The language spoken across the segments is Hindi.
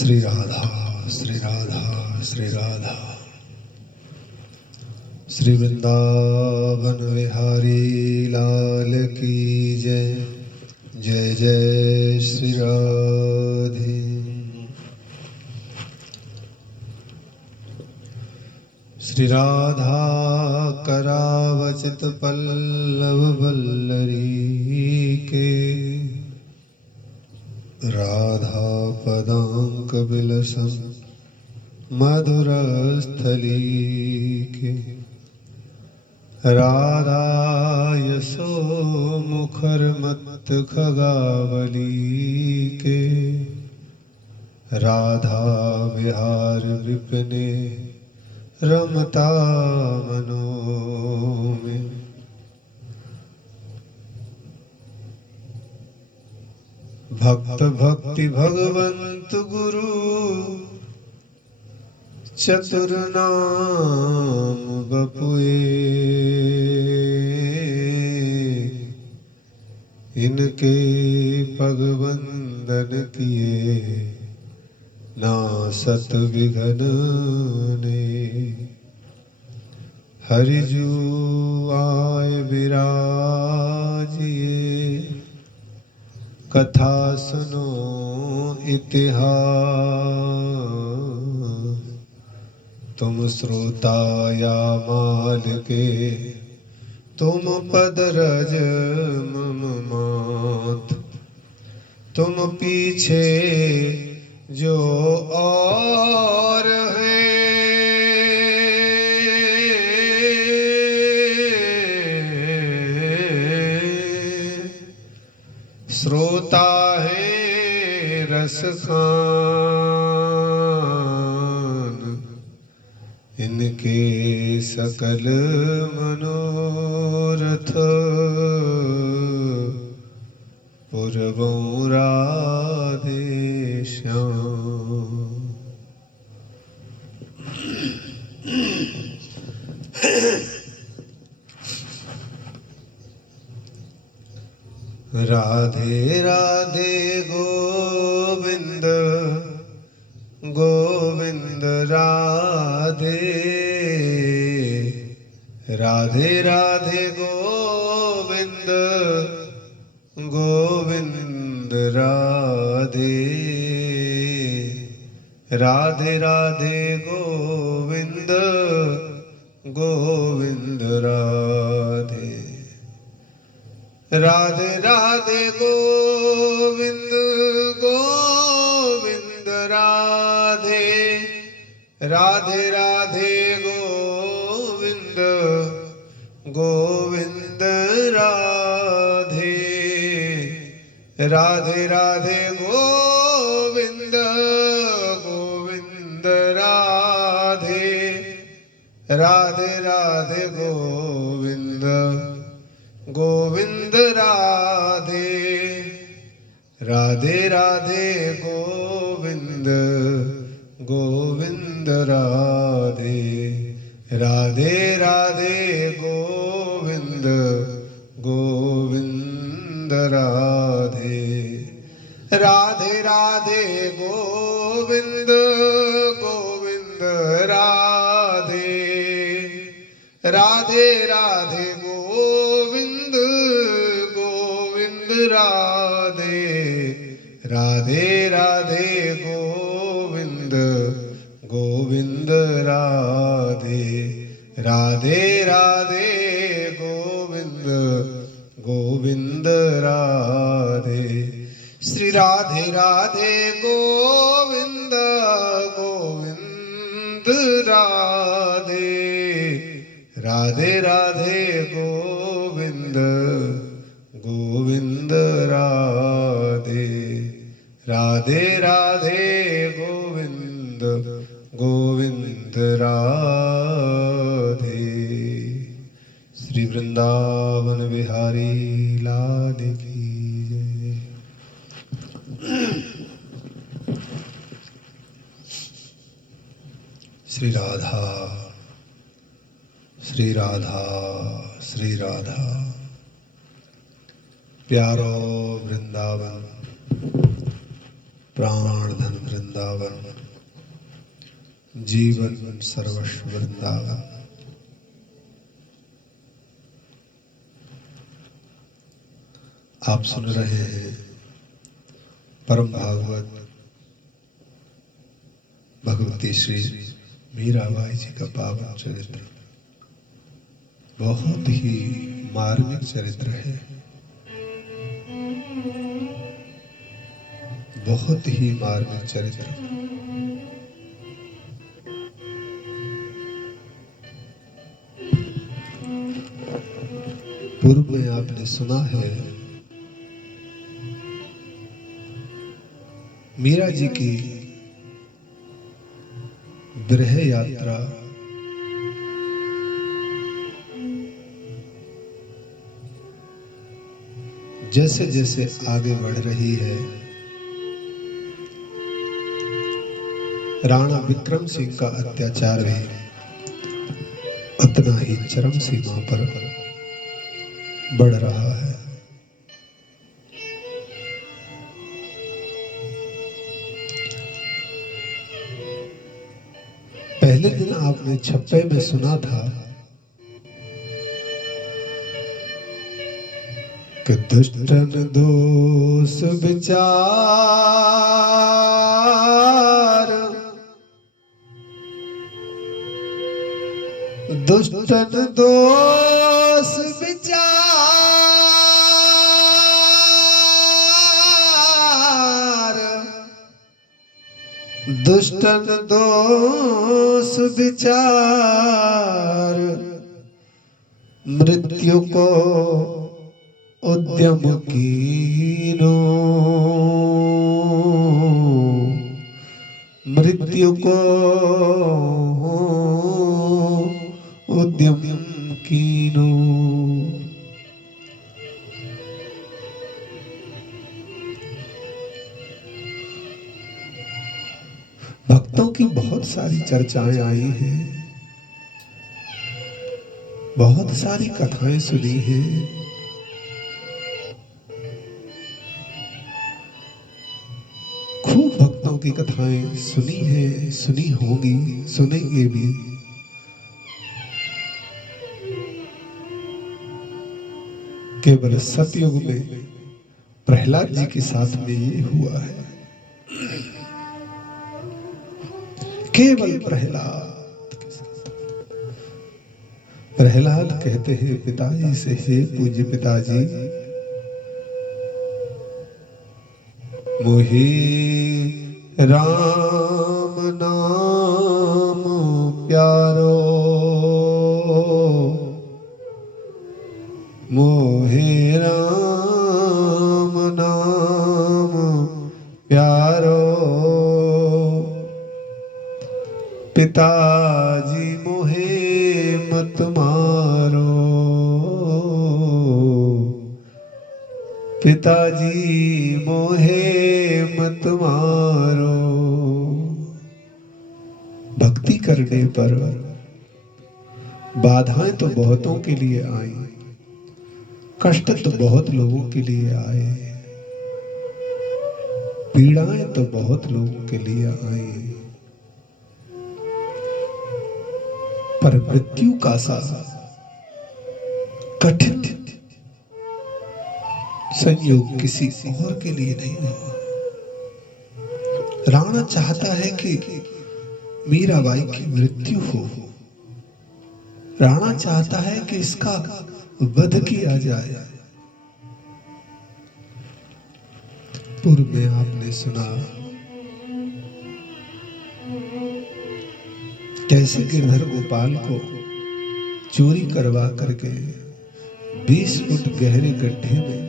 श्री राधा श्री राधा श्री राधा। श्री वृंदावन विहारी लाल की जय। जय जय श्री राधे। श्री राधा करावचित पल्लव वल्लरी के। राधा पदांक विलसन मधुर स्थली के। राधा यशो मुखर मत खगावली के। राधा विहार विपिने रमता मनो में। भक्त भक्ति भगवंत गुरु चतुर नाम बपुए। इनके पग वंदन किए ना सत विघन ने। हरिजू आय विराजिए। कथा सुनो इतिहास। तुम श्रोता या माल के तुम पद रज मम मात। तुम पीछे जो और हैं। श्रोता है रस खान। इनके सकल मनोरथ पूर्वों राधे श्याम। राधे राधे गोविंद गोविंद राधे। राधे राधे गोविंद गोविंद राधे। राधे राधे गोविंद गोविंद राधे। राधे राधे गोविंद गोविंद राधे। राधे राधे गोविंद गोविंद राधे। राधे राधे गोविंद गोविंद राधे। राधे राधे गोविंद गोविंद राधे। राधे राधे गोविंद गोविंद राधे। राधे राधे गोविंद गोविंद राधे। राधे राधे गोविंद गोविंद राधे। राधे राधे गोविंद गोविंद राधे। राधे राधे गोविंद गोविंद राधे। राधे राधे गोविंद गोविंद राधे। श्री राधे राधे गोविंद गोविंद राधे। राधे राधे गोविंद गोविंद राधे। राधे राधे गोविंद गोविंद राधे। श्री वृंदावन विहारी लाल की जय। श्री राधा श्री राधा श्री राधा। प्यारो वृंदावन प्राण धन वृंदावन, जीवन सर्वस्व वृंदावन। आप सुन रहे हैं परम भागवत भगवती श्री मीराबाई जी का पावन चरित्र। बहुत ही मार्मिक चरित्र है, बहुत ही मार्मिक चरित्र। पूर्व में आपने सुना है मीरा जी की विरह यात्रा जैसे जैसे आगे बढ़ रही है, राणा विक्रम सिंह का अत्याचार भी उतना ही चरम सीमा पर बढ़ रहा है। पहले दिन आपने छप्पे में सुना था कि दुष्टन दोष विचार, दुष्टन दोष विचार, दुष्टन दोष विचार, मृत्यु को उद्यम कीनो, मृत्यु को उद्यम कीनो। भक्तों की बहुत सारी चर्चाएं आई हैं, बहुत सारी कथाएं सुनी हैं। खूब भक्तों की कथाएं सुनी है, सुनी होंगी, सुनेंगे भी। केवल सतयुग में प्रहलाद जी के साथ में ये हुआ है। केवल प्रहलाद के साथ। प्रहलाद कहते हैं पिताजी से, हे पूज्य पिताजी, मोहे राम नाम प्यारो, मोहे राम नाम प्यारो, पिताजी मोहे मत मारो, पिताजी मोहे मत मारो। भक्ति करने पर बाधाएं तो बहुतों के लिए आई, कष्ट तो बहुत लोगों के लिए आए, पीड़ाएं तो बहुत लोगों के लिए आई, पर मृत्यु का सा कठिन संयोग किसी और के लिए नहीं हुआ। राणा चाहता है कि मीराबाई की मृत्यु हो, राणा चाहता है कि इसका वध किया जाए। पूर्व में आपने सुना कैसे गिरधर गोपाल को चोरी करवा करके 20 फुट गहरे गड्ढे में,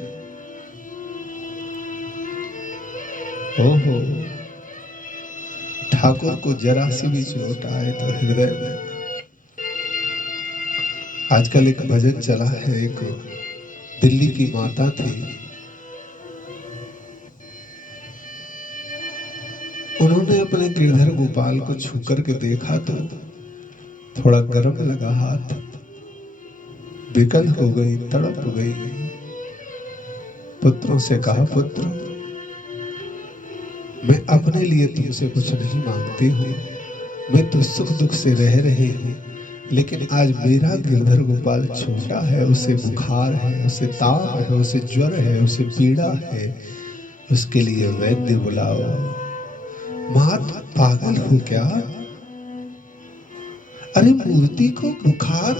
ओहो, ठाकुर को जरा सी भी चोट आए तो हृदय में। आजकल एक भजन चला है, एक दिल्ली की माता थी, उन्होंने अपने गिरधर गोपाल को छू करके देखा तो थोड़ा गर्म लगा हाथ, विकल हो गई, तड़प गई। पुत्रों से कहा, पुत्र मैं अपने लिए तुमसे कुछ नहीं मांगती हूँ, मैं तो सुख दुख से रह रही हूँ, लेकिन आज मेरा गिरधर गोपाल छोटा है, उसे बुखार है, उसे ताव है, उसे ज्वर है, उसे पीड़ा है, उसके लिए वैद्य बुलाओ। मात पागल हो क्या? अरे मूर्ति को बुखार,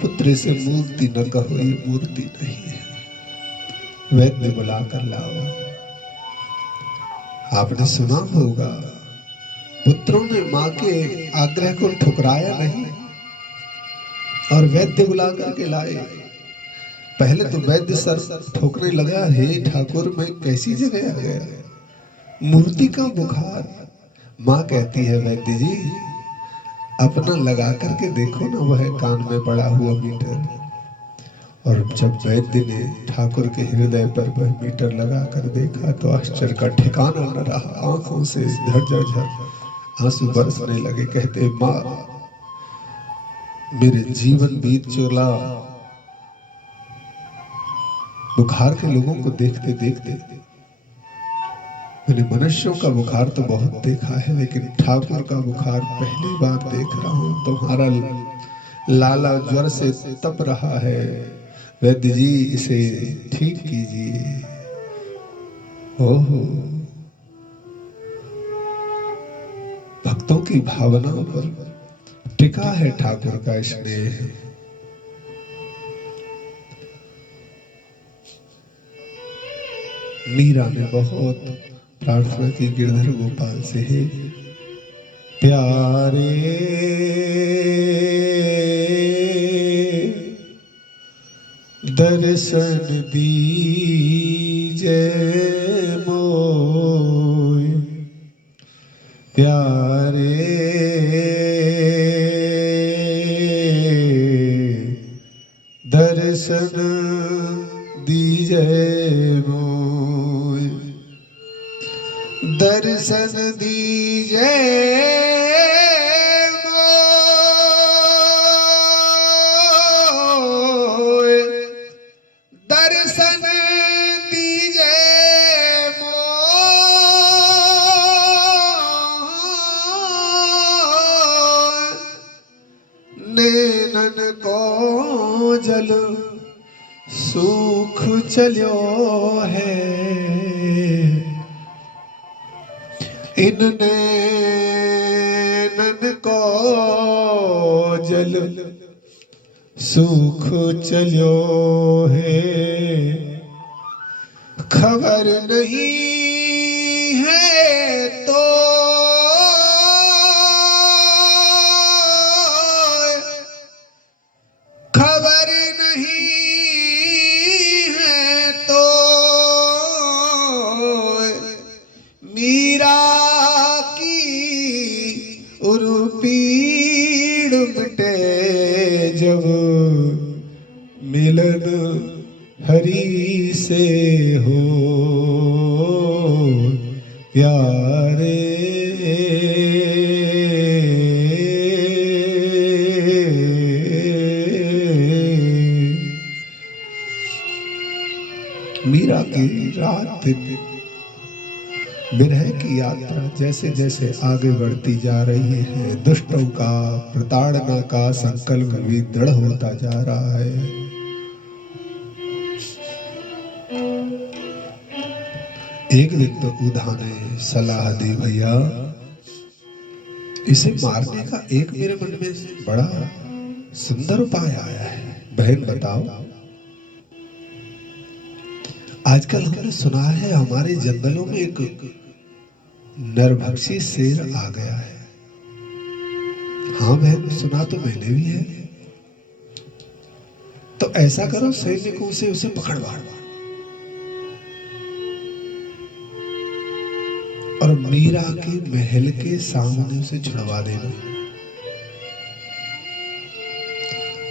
पुत्र से मूर्ति न कहो, ये मूर्ति नहीं है, वैद्य बुला कर लाओ। आपने सुना होगा, पुत्रों ने मां के आग्रह को ठुकराया नहीं और वैद्य बुला करके लाए। पहले तो वैद्य सर ठोकने लगा, हे ठाकुर मैं कैसी जगह आ गया, मूर्ति का बुखार। मां कहती है, वैद्य जी अपना लगा करके देखो ना, वह कान में पड़ा हुआ मीटर। और जब वैद्य ने ठाकुर के हृदय पर वह मीटर लगा कर देखा तो आश्चर्य का ठिकाना न रहा, आंखों से झरझर आंसू बरसने लगे। कहते, माँ मेरे जीवन बीत चला, बुखार के लोगों को देखते देखते मैंने मनुष्यों का बुखार तो बहुत देखा है, लेकिन ठाकुर का बुखार पहली बार देख रहा हूं। तुम्हारा लाला ज्वर से तप रहा है, वैद्य जी इसे ठीक कीजिए। ओहो, भक्तों की भावना पर टिका है ठाकुर का स्नेह। मीरा ने बहुत प्रार्थना की गिरधर गोपाल से, है प्यारे दर्शन दीजे मोय, प्यारे दर्शन दीजे मोय, दर्शन दीजे दर्शन दीजे नैनन को जल सूख चलो है, इन नैनन को जल सूख चलो है, खबर नहीं है तो खबर नहीं है तो मीरा की उर्पीड़ मिटे जब मिलन हरि से हो, प्यारे मीरा की रात विरह की यात्रा जैसे जैसे आगे बढ़ती जा रही है, दुष्टों का प्रताड़ना का संकल्प भी दृढ़ होता जा रहा है। एक दिन तो उधा ने सलाह दी, भैया इसे मारने का एक मेरे मन में बड़ा सुंदर उपाय आया है, बहन बताओ। आजकल हमने सुना है हमारे जंगलों में एक नरभक्षी शेर आ गया है। हाँ बहन, सुना तो मैंने भी है। तो ऐसा करो, सैनिकों से उसे पकड़वा और मीरा के महल के सामने उसे छुड़वा देना।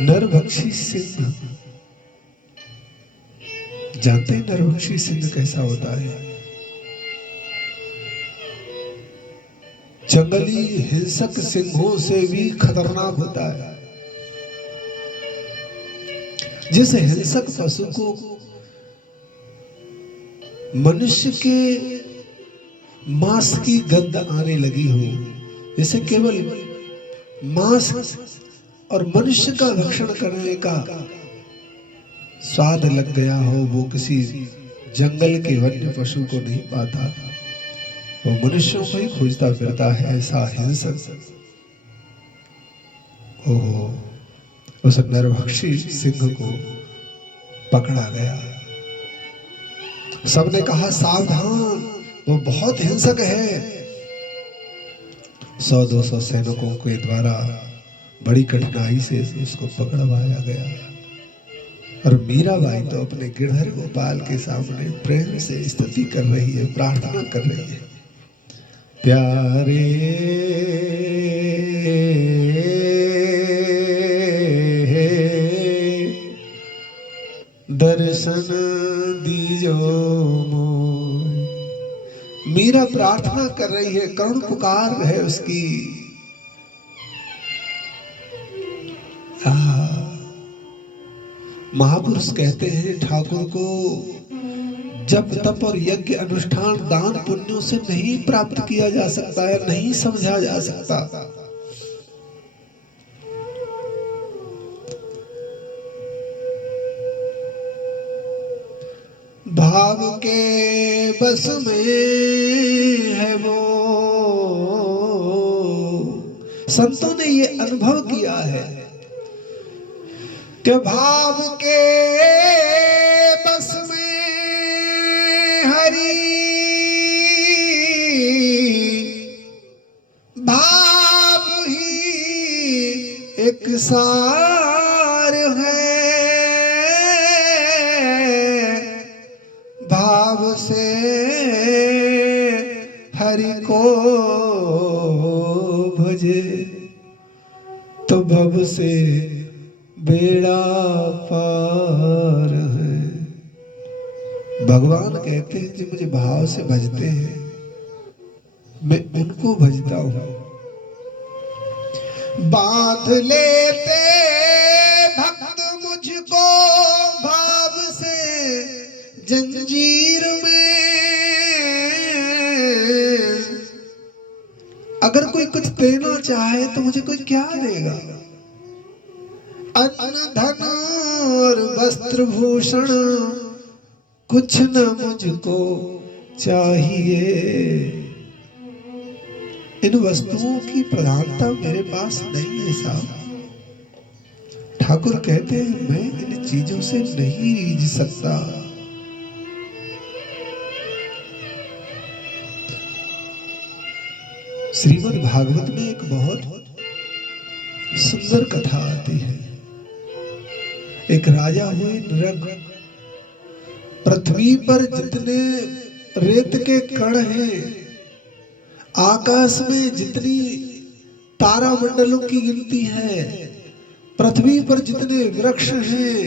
नरभक्षी सिंह, जानते हैं नरभक्षी सिंह कैसा होता है? जंगली हिंसक सिंहों से भी खतरनाक होता है। जिस हिंसक पशु को मनुष्य के मांस की गंध आने लगी हो, जैसे केवल मांस और मनुष्य का भक्षण करने का स्वाद लग गया हो, वो किसी जंगल के वन्य पशु को नहीं पाता, वो मनुष्यों को ही खोजता फिरता है। ऐसा हिंसक ओहो, उस नरभक्षी सिंह को पकड़ा गया। सबने कहा सावधान, वो बहुत हिंसक है। 100-200 सैनिकों के द्वारा बड़ी कठिनाई से उसको पकड़वाया गया। और मीराबाई तो अपने गिरधर गोपाल के सामने प्रेम से स्तुति कर रही है, प्रार्थना कर रही है, प्यारे दर्शन दीजो मोय। मीरा प्रार्थना कर रही है, करुण पुकार है उसकी। महापुरुष कहते हैं ठाकुर को जप तप और यज्ञ अनुष्ठान दान पुण्यों से नहीं प्राप्त किया जा सकता है, नहीं समझा जा सकता। भाव के बस में है वो, संतों ने ये अनुभव किया है कि भाव के बस में हरि, भाव ही एक सार है, भाव से हरि को भजे तो भव से बेड़ा पार है। भगवान कहते हैं जो मुझे भाव से भजते हैं मैं उनको भजता हूं। बांध लेते भक्त मुझको भाव से जंजीर में, अगर कोई कुछ देना चाहे तो मुझे कोई क्या देगा, अन्न धन और वस्त्र भूषण कुछ न मुझको चाहिए। इन वस्तुओं की प्रधानता मेरे पास नहीं है साहब। ठाकुर कहते हैं मैं इन चीजों से नहीं रीझ सकता। श्रीमद् भागवत में एक बहुत सुंदर कथा आती है। एक राजा हुए नृग, पृथ्वी पर जितने रेत के कण हैं, आकाश में जितनी तारामंडलों की गिनती है, पृथ्वी पर जितने वृक्ष हैं,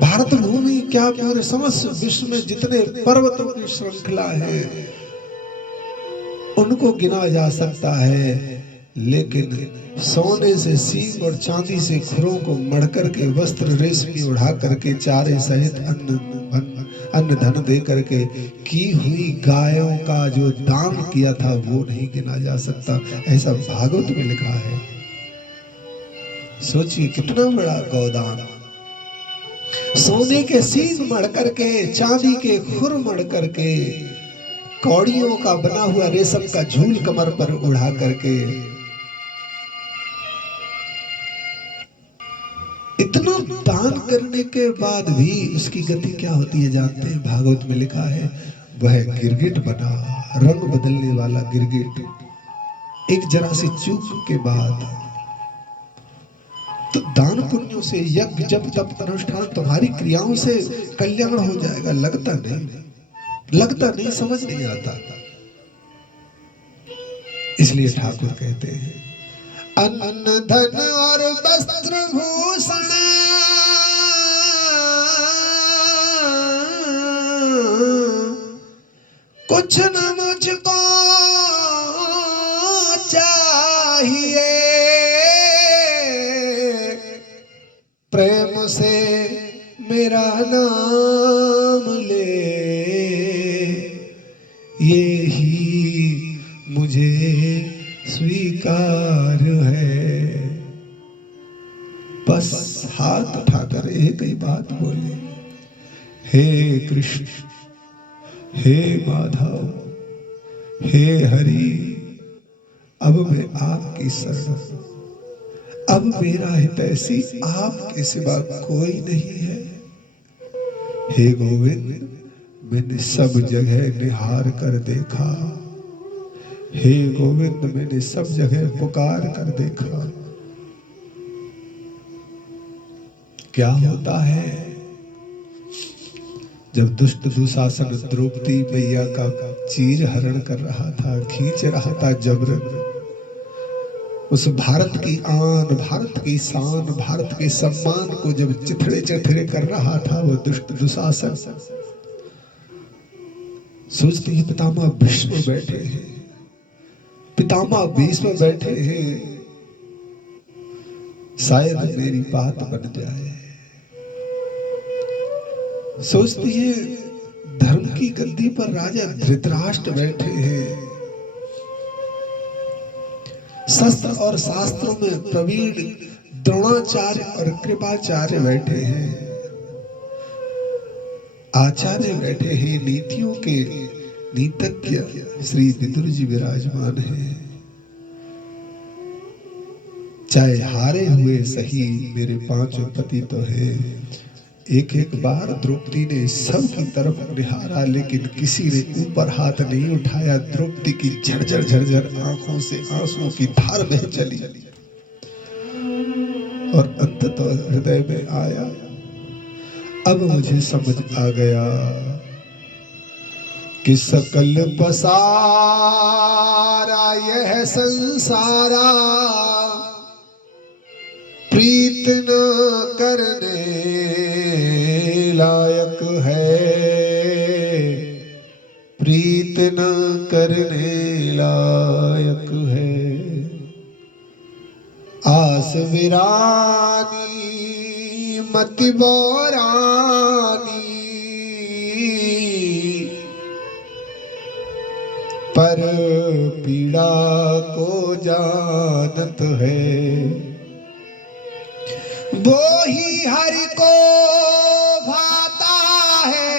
भारत भूमि क्या पूरे समस्त विश्व में जितने पर्वतों की श्रृंखला है उनको गिना जा सकता है, लेकिन सोने से सींग और चांदी से खुरों को मढ़ करके वस्त्र रेशमी उड़ा करके चारे सहित अन्न धन दे करके की हुई गायों का जो दान किया था वो नहीं गिना जा सकता। ऐसा भागवत में लिखा है। सोचिए कितना बड़ा गौदान। सोने के सींग मढ़ करके, चांदी के खुर मढ़ करके, कौड़ियों का बना हुआ रेशम का झूल कमर पर उड़ा करके, इतना दान करने के बाद भी उसकी गति क्या होती है जानते हैं? भागवत में लिखा है वह गिरगिट बना, रंग बदलने वाला गिरगिट। एक जरा सी चूक के बाद तो दान पुण्यों से, यज्ञ जप तप अनुष्ठान तुम्हारी क्रियाओं से कल्याण हो जाएगा, लगता नहीं, समझ नहीं आता। इसलिए ठाकुर कहते हैं अन्न धन और वस्त्र भूषण कुछ न मुझको चाहिए, प्रेम से मेरा नाम ले बात बोले, हे कृष्ण, हे माधव, हे हरि, अब मैं आपकी शरण, अब मेरा हितैषी आपके सिवा कोई नहीं है। हे गोविंद, मैंने सब जगह निहार कर देखा, हे गोविंद, मैंने सब जगह पुकार कर देखा। क्या होता है जब दुष्ट दुशासन द्रौपदी मैया का चीर हरण कर रहा था, खींच रहा था जबरन, उस भारत की आन, भारत की शान, भारत के सम्मान को जब चिथड़े चिथड़े कर रहा था वो दुष्ट दुशासन, सोचती है पितामह भीष्म बैठे हैं, पितामह भीष्म बैठे हैं, शायद मेरी बात बन जाए। सोचती है धर्म की गद्दी पर राजा धृतराष्ट्र बैठे हैं, शस्त्र और शास्त्रों में प्रवीण द्रोणाचार्य और कृपाचार्य बैठे हैं, आचार्य बैठे हैं, नीतियों के नीतज्ञ श्री विदुर जी विराजमान हैं। चाहे हारे हुए सही, मेरे पांचों पति तो हैं। एक एक बार द्रौपदी ने सब की तरफ निहारा, लेकिन किसी ने ऊपर हाथ नहीं उठाया। द्रौपदी की झरझर झरझर आंखों से आंसुओं की धार बह चली और अंततः हृदय में आया, अब मुझे समझ आ गया कि सकल पसारा यह संसारा, प्रीत न करने लायक है, प्रीत न करने लायक है। आस विरानी मति बोरानी, पर पीड़ा को जानत है, वो ही हरि को भाता है,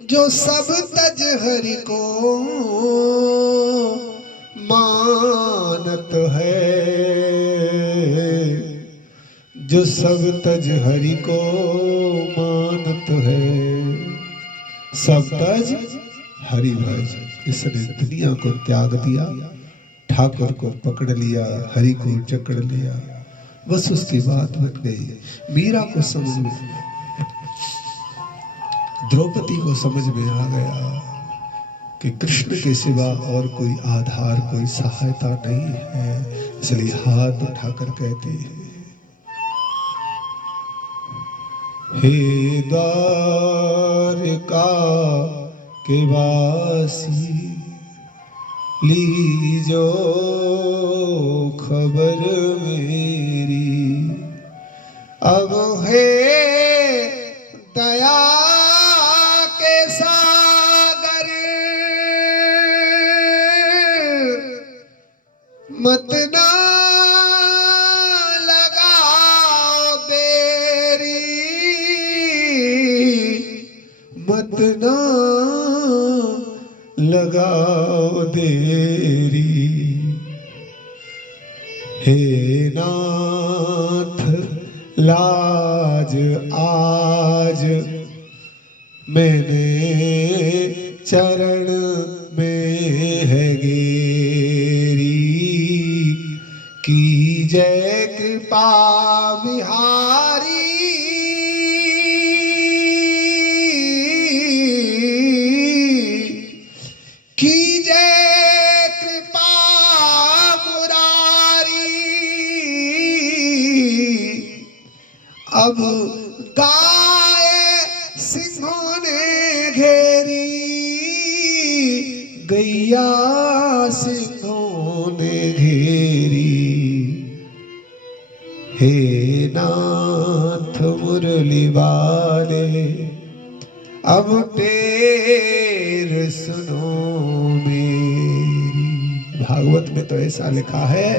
जो सब तज हरि को मानत है, जो सब तज हरि को मानत है। सब तज हरि भज, इसने दुनिया को त्याग दिया, ठाकुर को पकड़ लिया, हरि को जकड़ लिया, बस उसकी बात बन गई। मीरा को समझ में, द्रौपदी को समझ में आ गया कि कृष्ण के सिवा और कोई आधार, कोई सहायता नहीं है, इसलिए हाथ उठाकर कहते हैं, हे द्वारका के वासी, लीजो खबर मेरी, अब है दया के सागर, मत ना लगाओ देरी, मत ना लगाओ देरी। हे नाथ लाज आज मैंने चरण में है गेरी, की जय कृपा बिहारी, की जय कृपा मुरारी। अब गाय सिंहों ने घेरी, गैया सिंहों ने घेरी, हे नाथ मुरली वाले, अब टेर सुनो मेरी। भागवत में तो ऐसा लिखा है,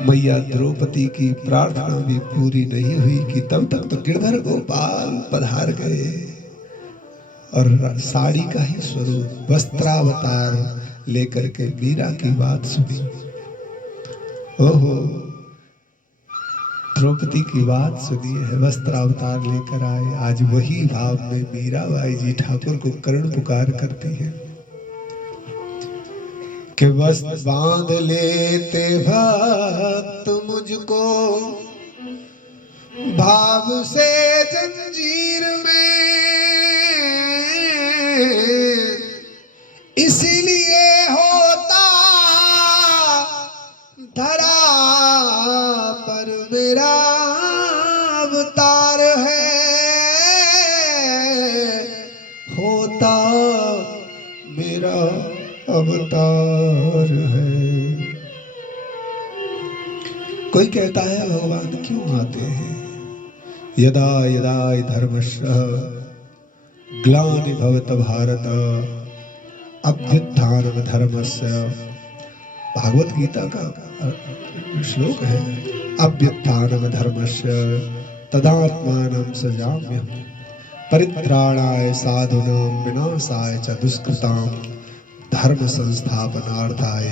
मैया द्रौपदी की प्रार्थना भी पूरी नहीं हुई कि तब तक तो गिरधर गोपाल पधार गए और साड़ी का ही स्वरूप वस्त्रावतार लेकर के मीरा की बात सुनी। ओहो, द्रौपदी की बात सुनी है, वस्त्रावतार लेकर आए। आज वही भाव में मीराबाई जी ठाकुर को करुण पुकार करती है कि वस्त्र बांध लेते भक्त मुझको भाव से जंजीर में, इसीलिए होता धरा पर मेरा अवतार है, होता मेरा अवतार है। कोई कहता है भगवान क्यों आते हैं? यदा यदा धर्मस्य ग्लानिर्भवति भारत अभ्युत्थानं धर्मस्य। भागवत गीता का श्लोक है, अभ्युत्थानं धर्मस्य तदात्मानं सृजाम्यहम् परित्राणाय साधूनां विनाशाय च दुष्कृतां धर्म संस्थापनार्थाय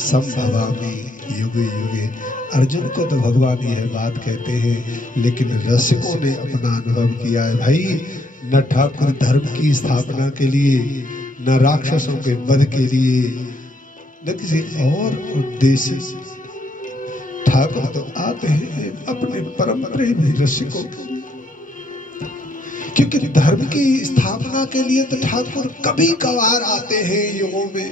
संभवामि युगे युगे। अर्जुन को तो भगवान यह बात कहते हैं, लेकिन रसिकों ने अपना अनुभव किया है। भाई, न ठाकुर धर्म की स्थापना के लिए, न राक्षसों के वध के लिए, न किसी और उद्देश्य से ठाकुर तो आते हैं अपने परम प्रेमी रसिकों को। क्योंकि धर्म की स्थापना के लिए तो ठाकुर कभी कभार आते हैं युगों में,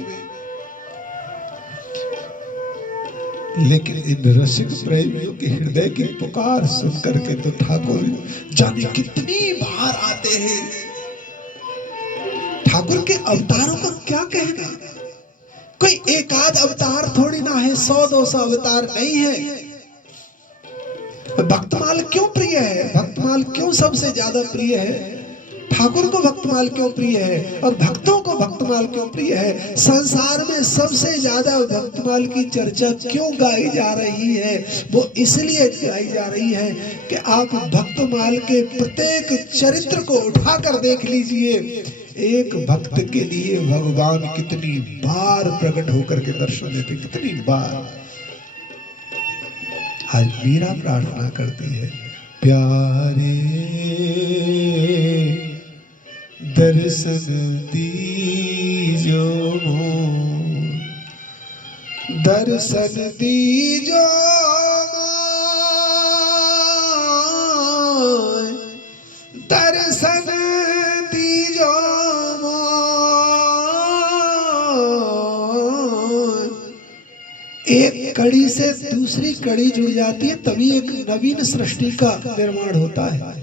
लेकिन इन रसिक प्रेमियों के हृदय की पुकार सुन करके तो ठाकुर जाने कितनी बार आते हैं। ठाकुर के अवतारों का क्या कहना, कोई एक आध अवतार थोड़ी ना है, 100-200 अवतार नहीं है। भक्तमाल क्यों प्रिय है? भक्तमाल क्यों सबसे ज्यादा प्रिय है? ठाकुर को भक्तमाल क्यों प्रिय है और भक्तों को भक्तमाल क्यों प्रिय है? संसार में सबसे ज्यादा भक्तमाल की चर्चा क्यों गाई जा रही है? वो इसलिए गाई जा रही है कि आप भक्तमाल के प्रत्येक चरित्र को उठाकर देख लीजिए। एक भक्त के लिए भगवान कितनी बार प्रकट होकर के दर्शन देते, कितनी बार। आज मीरा प्रार्थना करती है, प्यारे दर्शन दीजो मोर, दर्शन दीजो मोर, दर्शन दीजो मोर। एक कड़ी से दूसरी कड़ी जुड़ जाती है, तभी एक नवीन सृष्टि का निर्माण होता है।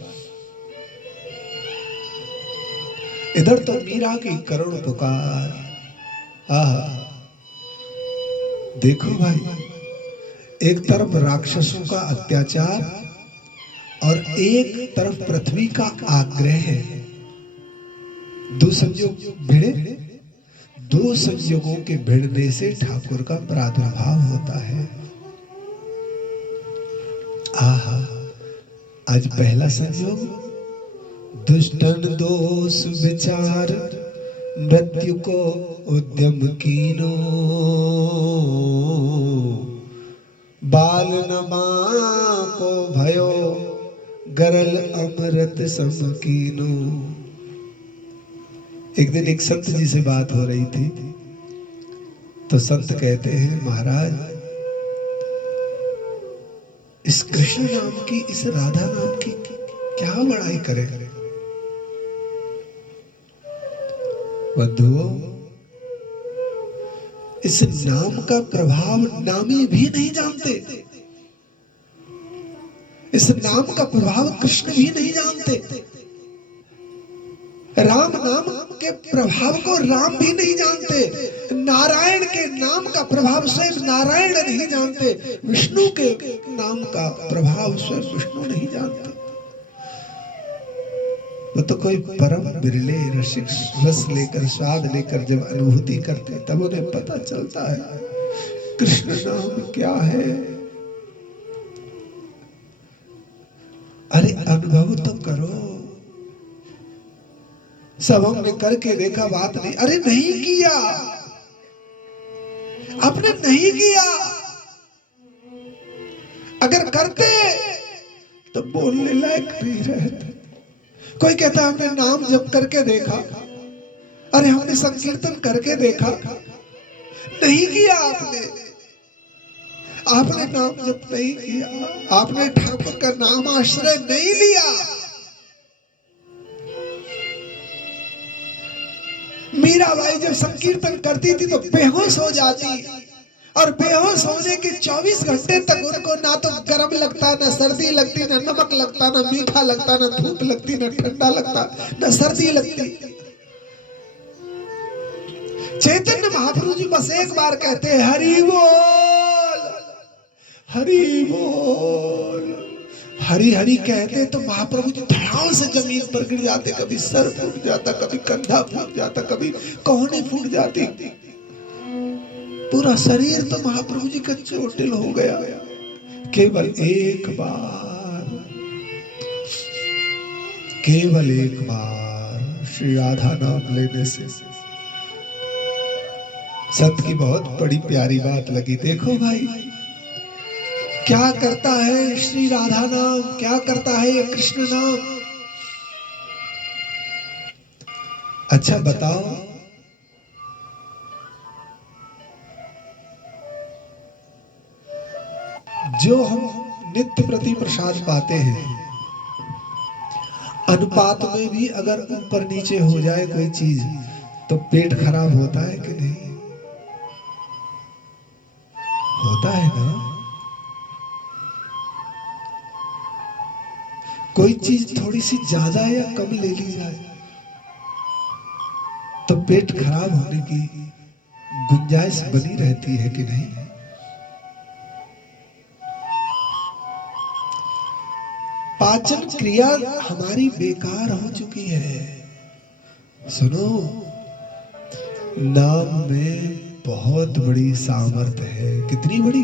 इधर तो मीरा की करुण पुकार, देखो भाई, एक तरफ राक्षसों का अत्याचार और एक तरफ पृथ्वी का आग्रह है। दो संयोग भिड़े, दो संयोगों के भिड़ने से ठाकुर का प्रादुर्भाव होता है। आज पहला संयोग, दुष्टन दोष विचार मृत्यु को उद्यम कीनो, बाल नमा को भयो गरल अमृत समकीनो। एक दिन एक संत जी से बात हो रही थी, तो संत कहते हैं, महाराज, इस कृष्ण नाम की, इस राधा नाम की क्या बड़ाई करें? बंधुओं, इस नाम का प्रभाव नामी भी नहीं जानते। इस नाम का प्रभाव कृष्ण भी नहीं जानते। राम नाम के प्रभाव को राम भी नहीं जानते। नारायण के नाम का प्रभाव स्वयं नारायण नहीं जानते। विष्णु के नाम का प्रभाव स्वयं विष्णु नहीं जानते। वो तो कोई परम बिरले रसिक रस लेकर स्वाद लेकर जब अनुभूति करते तब उन्हें पता चलता है कृष्ण नाम क्या है। अरे अनुभव तो करो। सब हमने करके देखा, बात नहीं। अरे नहीं किया, आपने नहीं किया। अगर करते तो बोलने लायक नहीं रहते। कोई कहता हमने नाम जप करके देखा, अरे हमने संकीर्तन करके देखा, नहीं किया आपने। आपने नाम जप नहीं किया, आपने ठाकुर का नाम आश्रय नहीं लिया। मीराबाई जब संकीर्तन करती थी तो बेहोश हो जाती, और बेहोश होने के 24 घंटे तक उनको ना तो गर्म लगता, ना सर्दी लगती, ना नमक लगता, ना मीठा लगता, ना धूप लगती, ना ठंडा लगता, ना सर्दी लगती। चैतन्य महाप्रभु जी बस एक बार कहते हैं हरि बोल, हरि बोल। हरि हरि कहते तो महाप्रभु जी धड़ाम से जमीन पर गिर जाते। कभी सर फूट जाता, कभी कंधा फूट जाता, कभी कोहनी फूट जाती। पूरा शरीर तो महाप्रभु जी का चोटिल हो गया। केवल एक बार, केवल एक बार श्री राधा नाम लेने से। सत्य की बहुत बड़ी प्यारी बात लगी। देखो भाई क्या करता है श्री राधा नाम, क्या करता है ये कृष्ण नाम। अच्छा बताओ, जो हम नित्य प्रति प्रसाद पाते हैं, अनुपात में भी अगर ऊपर नीचे हो जाए कोई चीज तो पेट खराब होता है कि नहीं? होता है ना। कोई चीज थोड़ी सी ज्यादा या कम ले ली जाए तो पेट खराब होने की गुंजाइश बनी रहती है कि नहीं? पाचन क्रिया हमारी बेकार हो चुकी है। सुनो, नाम में बहुत बड़ी सामर्थ्य है। कितनी बड़ी?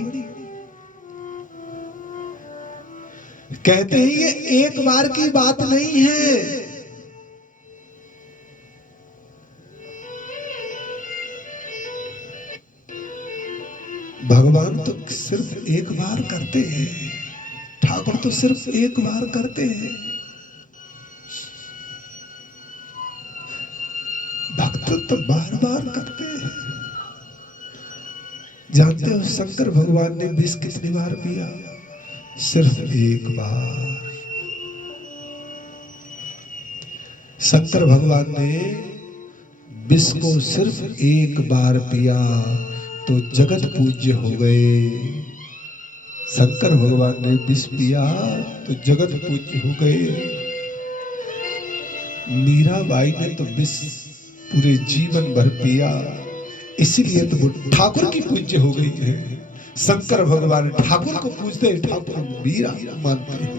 कहते हैं ये एक बार की बात नहीं है। भगवान तो सिर्फ एक बार करते हैं, ठाकुर तो सिर्फ एक बार करते हैं। भक्त तो बार बार करते हैं। जानते हो शंकर भगवान ने विष कितनी बार पिया? सिर्फ एक बार। शंकर भगवान ने विष को सिर्फ एक बार पिया तो जगत पूज्य हो गए। शंकर भगवान ने विष पिया तो जगत पूज्य हो गए। मीराबाई ने तो विष पूरे जीवन भर पिया, इसीलिए तो वो ठाकुर की पूज्य हो गई है। शंकर भगवान ठाकुर को पूजते हैं, ठाकुर मीरा मानते हैं।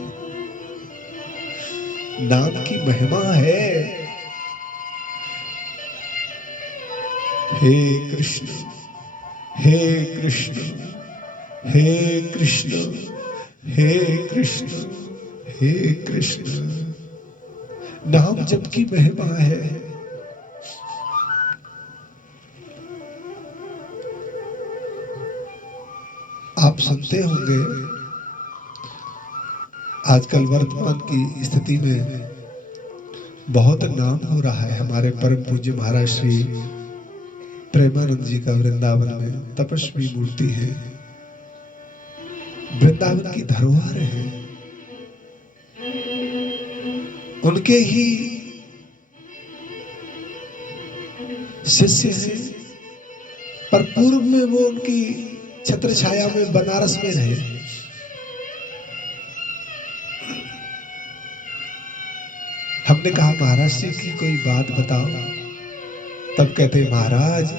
नाम की महिमा है। हे कृष्ण, हे कृष्ण, हे कृष्ण, हे कृष्ण, हे कृष्ण। नाम जप की महिमा है। आप सुनते होंगे आजकल वर्तमान की स्थिति में बहुत नाम हो रहा है। हमारे परम पूज्य महाराज श्री प्रेमानंद जी का वृंदावन में तपस्वी मूर्ति है। वृंदावन की धरोहर है। उनके ही शिष्य हैं, पर पूर्व में वो उनकी छत्र छाया में बनारस में रहे। हमने कहा महाराज जी की कोई बात बताओ। तब कहते महाराज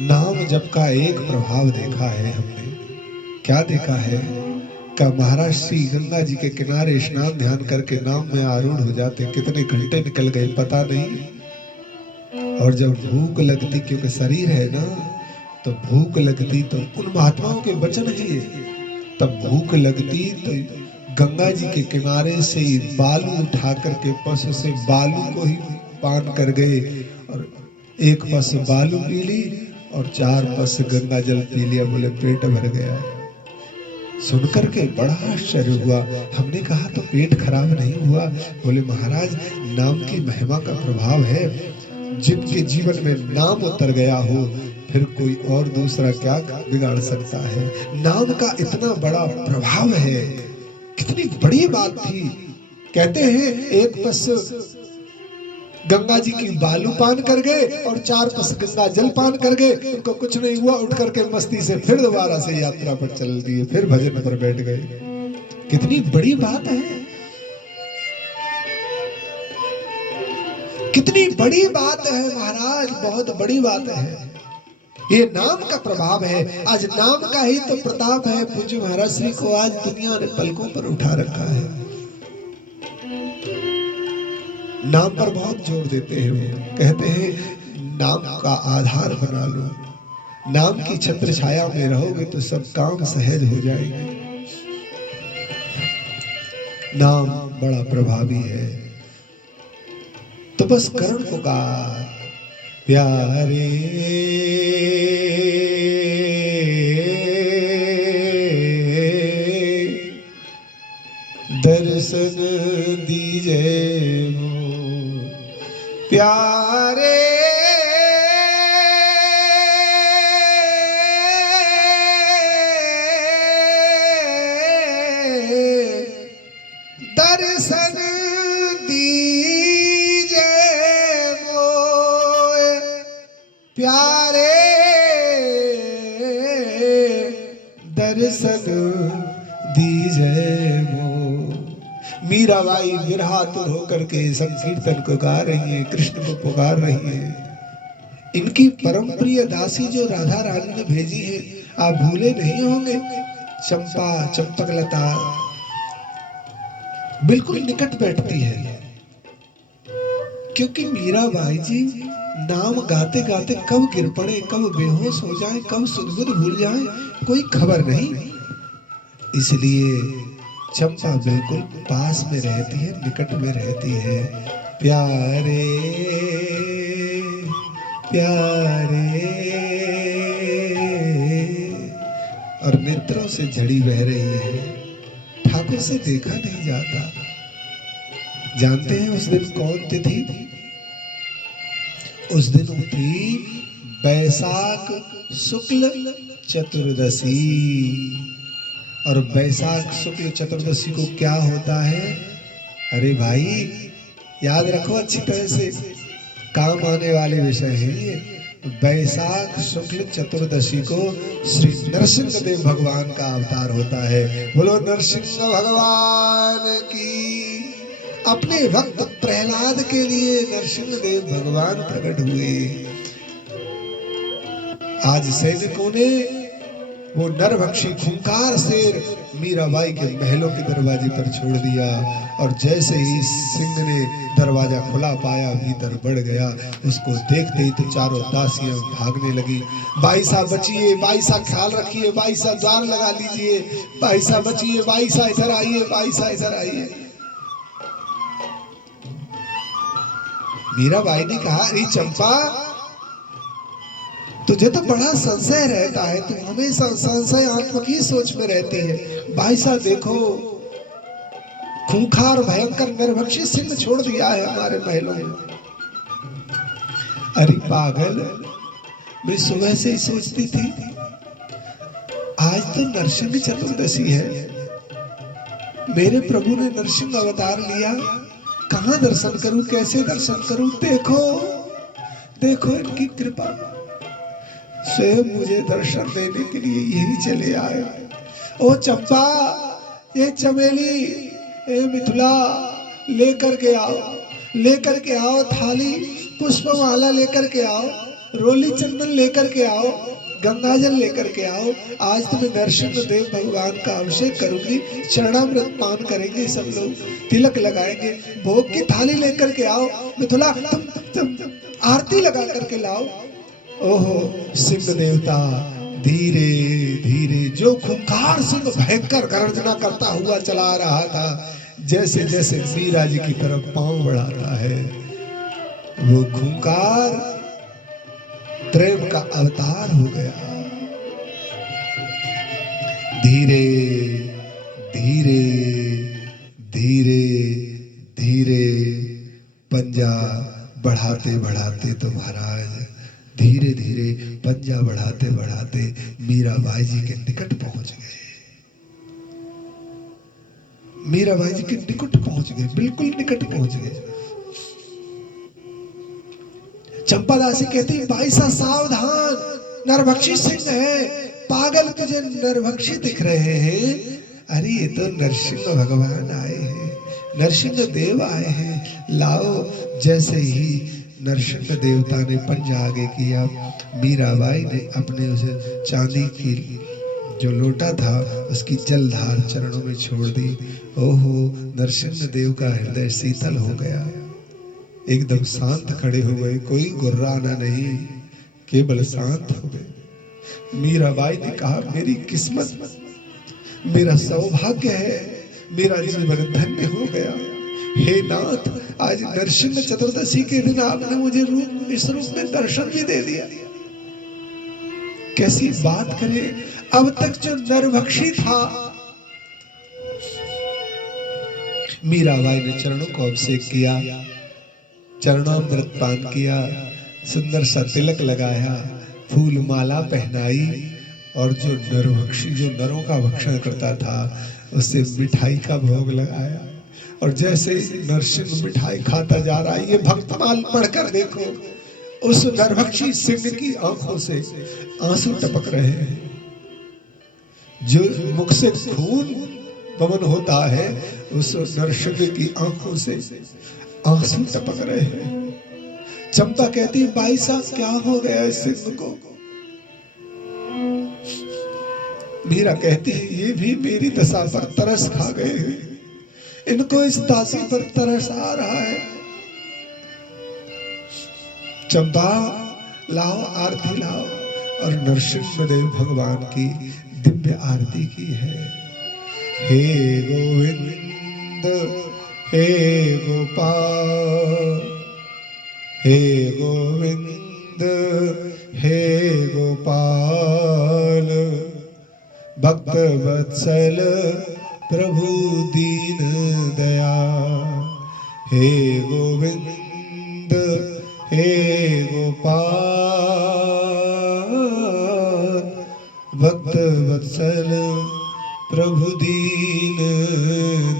नाम जप का एक प्रभाव देखा है हमने। क्या देखा है? का महाराज श्री गंगा जी के किनारे स्नान ध्यान करके नाव में आरूढ़ हो जाते, कितने घंटे निकल गए पता नहीं। और जब भूख लगती, क्योंकि शरीर है ना, तो भूख लगती, तो उन महात्माओं के वचन है, तब भूख लगती तो गंगा जी के किनारे से ही बालू उठा करके पस से बालू को ही पान कर गए, और एक पस बालू पी ली और 4 पस गंगा जल पी लिया। बोले पेट भर गया। सुनकर के बड़ा आश्चर्य हुआ। हमने कहा तो पेट खराब नहीं हुआ। बोले महाराज नाम की महिमा का प्रभाव है, जिनके जीवन में नाम उतर गया हो फिर कोई और दूसरा क्या बिगाड़ सकता है। नाम का इतना बड़ा प्रभाव है। कितनी बड़ी बात थी। कहते हैं एक पस गंगा जी की बालू पान कर गए और 4 पस गंगा जल पान कर गए, उनको कुछ नहीं हुआ। उठ करके मस्ती से फिर दोबारा से यात्रा पर चल दिए, फिर भजन पर बैठ गए। कितनी बड़ी बात है, कितनी बड़ी बात है महाराज, बहुत बड़ी बात है। ये नाम का प्रभाव है। आज नाम का ही तो प्रताप है। पूज्य महाराज श्री को आज दुनिया ने पलकों पर उठा रखा है। नाम पर बहुत जोर देते हैं। वो कहते हैं नाम का आधार बना लो, नाम की छत्र छाया में रहोगे तो सब काम सहज हो जाएंगे। नाम बड़ा प्रभावी है। तो बस करण पुकार प्यारे दर्शन दीजे प्यारे दर्शन दीजे मोए प्यारे दर्शन दीजे मो। मीराबाई विरहातुर होकर के संकीर्तन को गा रही है, कृष्ण को पुकार रही है। इनकी परम प्रिय दासी जो राधा रानी ने भेजी है, आप भूले नहीं होंगे। चंपा चंपकलता बिल्कुल निकट बैठती है, क्योंकि मीराबाई जी नाम गाते गाते कब गिर पड़े, कब बेहोश हो जाए, कब सुध-बुध भूल जाए, कोई खबर नहीं। इसलिए चंपा बिल्कुल पास में रहती है, निकट में रहती है। प्यारे प्यारे और नेत्रों से झड़ी बह रही है। ठाकुर से देखा नहीं जाता। जानते हैं उस दिन कौन तिथि? उस दिन थी बैसाख शुक्ल चतुर्दशी। और बैसाख शुक्ल चतुर्दशी को क्या होता है? अरे भाई याद रखो अच्छी तरह से, काम आने वाले विषय हैं ये। बैसाख शुक्ल चतुर्दशी को श्री नरसिंह देव भगवान का अवतार होता है। बोलो नरसिंह भगवान की। अपने भक्त प्रहलाद के लिए नरसिंह देव भगवान प्रकट हुए। आज सैनिकों ने वो नरभक्षी खूंखार शेर मीराबाई के महलों के दरवाजे पर छोड़ दिया, और जैसे ही सिंह ने दरवाजा खुला पाया भीतर बढ़ गया। उसको देखते ही तो चारों दासियां भागने लगी। बाई साहब बचिए, बाई साहब ख्याल रखिए, बाई साहब द्वार लगा लीजिए, बाई साहब बचिए, बाई साहब इधर आइए, बाई साहब इधर आइए। मीराबाई ने कहा अरे चंपा, तुझे तो बड़ा संशय रहता है, तू हमेशा संशय आत्मा की सोच में रहती है। भाई साहब देखो, खूंखार भयंकर नरभक्षी सिंह छोड़ दिया है हमारे महलों में। अरे पागल, मैं सुबह से ही सोचती थी आज तो नरसिंह चतुर्दशी है, मेरे प्रभु ने नरसिंह अवतार लिया, कहां दर्शन करूं, कैसे दर्शन करूं? देखो देखो इनकी कृपा, स्वयं मुझे दर्शन देने के लिए यही चले आए। ओ चंपा, ये चमेली, ए मिथुला, लेकर के आओ, लेकर के आओ थाली, पुष्पमाला लेकर के आओ, रोली चंदन लेकर के आओ। गंगा जल लेकर के आओ, आज तुम्हें नरसिंह देव भगवान का अभिषेक करूंगी, चरणामृत पान करेंगे सब लोग, तिलक लगाएंगे, भोग की थाली लेकर के आओ, मिथुला तुम आरती लगा करके लाओ। ओहो सिंह देवता धीरे धीरे जो खूंखार सिंह भयंकर गर्जना करता हुआ चला रहा था, जैसे जैसे मीरा जी की तरफ पांव बढ़ाता है, वो खूंखार प्रेम का अवतार हो गया। धीरे धीरे धीरे धीरे पंजा बढ़ाते बढ़ाते तो महाराज धीरे धीरे पंजा बढ़ाते बढ़ाते मीराबाई जी के निकट पहुंच गए। मीराबाई जी के निकट पहुंच गए, बिल्कुल निकट पहुंच गए। चंपादासी कहती भाई सा सावधान, नरभक्षी सिंह है, पागल तुझे नरभक्षी दिख रहे हैं। अरे ये तो नरसिंह भगवान आए हैं, नरसिंह देव आए हैं, लाओ। जैसे ही नरसिंह देवता ने पंजा आगे किया, मीराबाई ने अपने उस चांदी की जो लोटा था उसकी जलधार चरणों में छोड़ दी। ओहो नरसिंह देव का हृदय शीतल हो गया, एकदम शांत खड़े हो गए, कोई गुर्राना नहीं, केवल शांत हो गए। मीराबाई ने कहा मेरी किस्मत, मेरा सौभाग्य है, मेरा जीवन धन्य हो गया। हे नाथ, आज नरसिंह चतुर्दशी के दिन आपने मुझे इस रूप में दर्शन भी दे दिया। कैसी बात करें, अब तक जो नरभक्षी था, मीराबाई ने चरणों को अभिषेक किया, चरणामृत पान किया, सुंदर सा तिलक लगाया, फूल माला पहनाई, और जो नरभक्षी जो नरों का भक्षण करता था उससे मिठाई का भोग लगाया। और जैसे नरसिंह मिठाई खाता जा रहा है, ये भक्तमाल पढ़कर देखो, उस नरभक्षी सिंह की आंखों से आंसू टपक रहे हैं। जो मुख से खून पवन होता है, उस नरसिंह की आंखों से आंसू टपक रहे हैं। चंपा कहती भाई साहब क्या हो गया इस सिंह को? मीरा कहती है ये भी मेरी दशा पर तरस खा गए हैं, इनको इस दासी पर तरस आ रहा है। चंपा लाओ आरती लाओ, और नरसिंह देव भगवान की दिव्य आरती की है। हे गोविंद हे गोपाल, हे गोविंद हे गोपाल, भक्त वत्सल प्रभु दीन दया। हे गोविंद हे गोपाल, भक्त वत्सल प्रभु दीन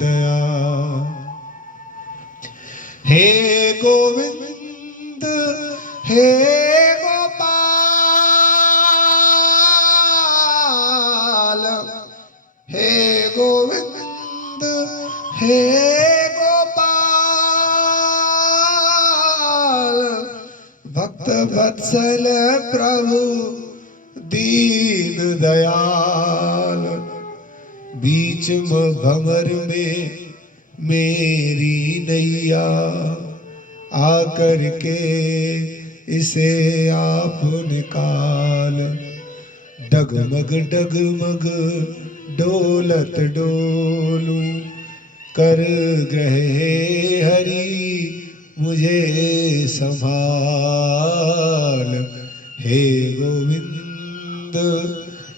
दया। हे गोविंद हे हे गोपाल, भक्त वत्सल प्रभु दीन दयाल। बीच भंवर में मेरी नैया, आकर के इसे आप निकाल। डगमग डगमग डोलत डोलू, कर ग्रहे हरि मुझे संभाल। हे गोविंद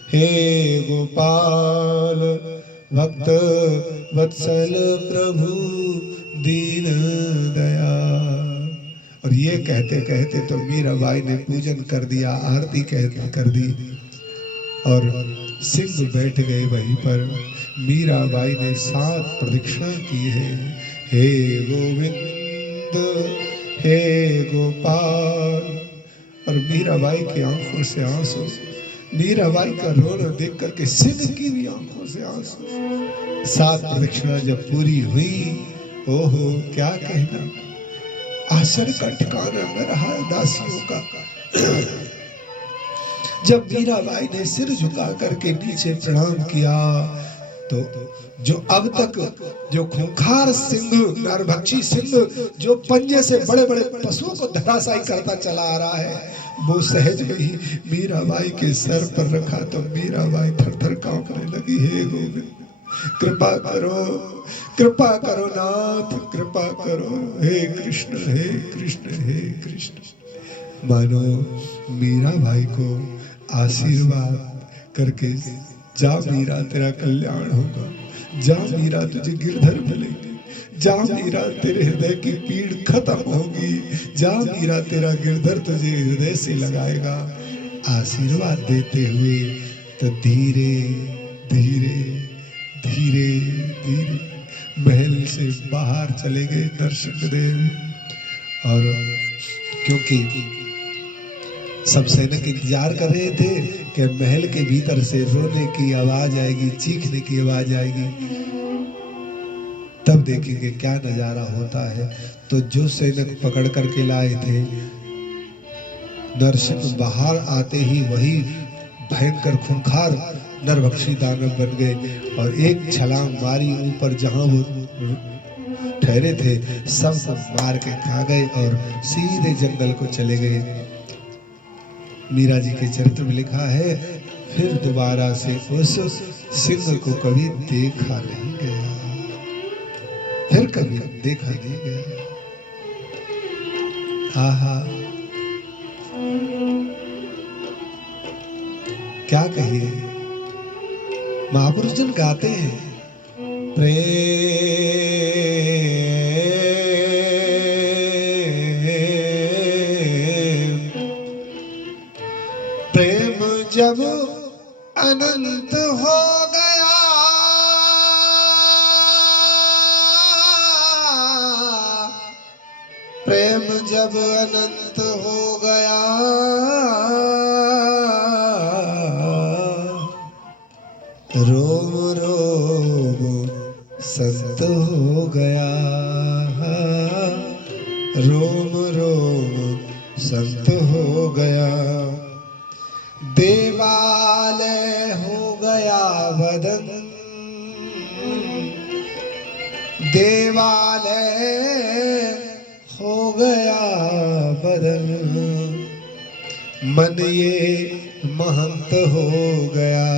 हे गोपाल, भक्त वत्सल प्रभु दीन दया। और ये कहते कहते तो मीराबाई ने पूजन कर दिया, आरती कर दी, और सिंह बैठ गए वहीं पर। मीराबाई ने 7 प्रदक्षिणा की है। हे गोविंद हे गोपाल। और मीराबाई की आंखों से आंसू, मीराबाई का रोना देख करके सिंह की भी आंखों से आंसू। 7 प्रदक्षिणा जब पूरी हुई, ओहो क्या कहना, आश्चर्य का ठिकाना न रहा दासियों का। जब मीराबाई ने सिर झुका करके नीचे प्रणाम किया तो जो अब तक जो खूंखार सिंह, नरभक्षी सिंह जो पंजे से बड़े बड़े पशुओं को धराशायी करता चला आ रहा है, वो सहज में ही मीराबाई के सर पर रखा तो मीराबाई थर थर कांपने लगी। हे गोविंद कृपा करो, कृपा करो नाथ, कृपा करो, हे कृष्ण, हे कृष्ण, हे कृष्ण। मानो मीराबाई को आशीर्वाद करके, जा मीरा तेरा कल्याण होगा, जा मीरा तुझे गिरधर मिलेंगे, जा मीरा तेरे हृदय की पीड़ खत्म होगी, जा मीरा तेरा गिरधर तुझे हृदय से लगाएगा। आशीर्वाद देते हुए तो धीरे धीरे धीरे धीरे महल से बाहर चले गए नरसिंहदेव। और क्योंकि सब सैनिक इंतजार कर रहे थे कि महल के भीतर से रोने की आवाज आएगी, चीखने की आवाज आएगी, तब देखेंगे क्या नजारा होता है। तो जो सैनिक पकड़ करके लाए थे, नरसिंह बाहर आते ही वही भयंकर खूंखार नरभक्षी दानव बन गए और एक छलांग मारी ऊपर, जहां वो ठहरे थे सबको मार के खा गए और सीधे जंगल को चले गए। मीरा जी के चरित्र में लिखा है, फिर दोबारा से उस सिंह को कभी देखा नहीं गया, फिर कभी देखा नहीं गया। आहा, क्या कहिए, महापुरुष जन गाते हैं, प्रेम जब अनंत हो गया, प्रेम जब अनंत हो गया, रोम रोम संत हो गया, रोम रोम संत हो गया, देवालय हो गया बदन, देवालय हो गया बदन, मन ये महंत हो गया,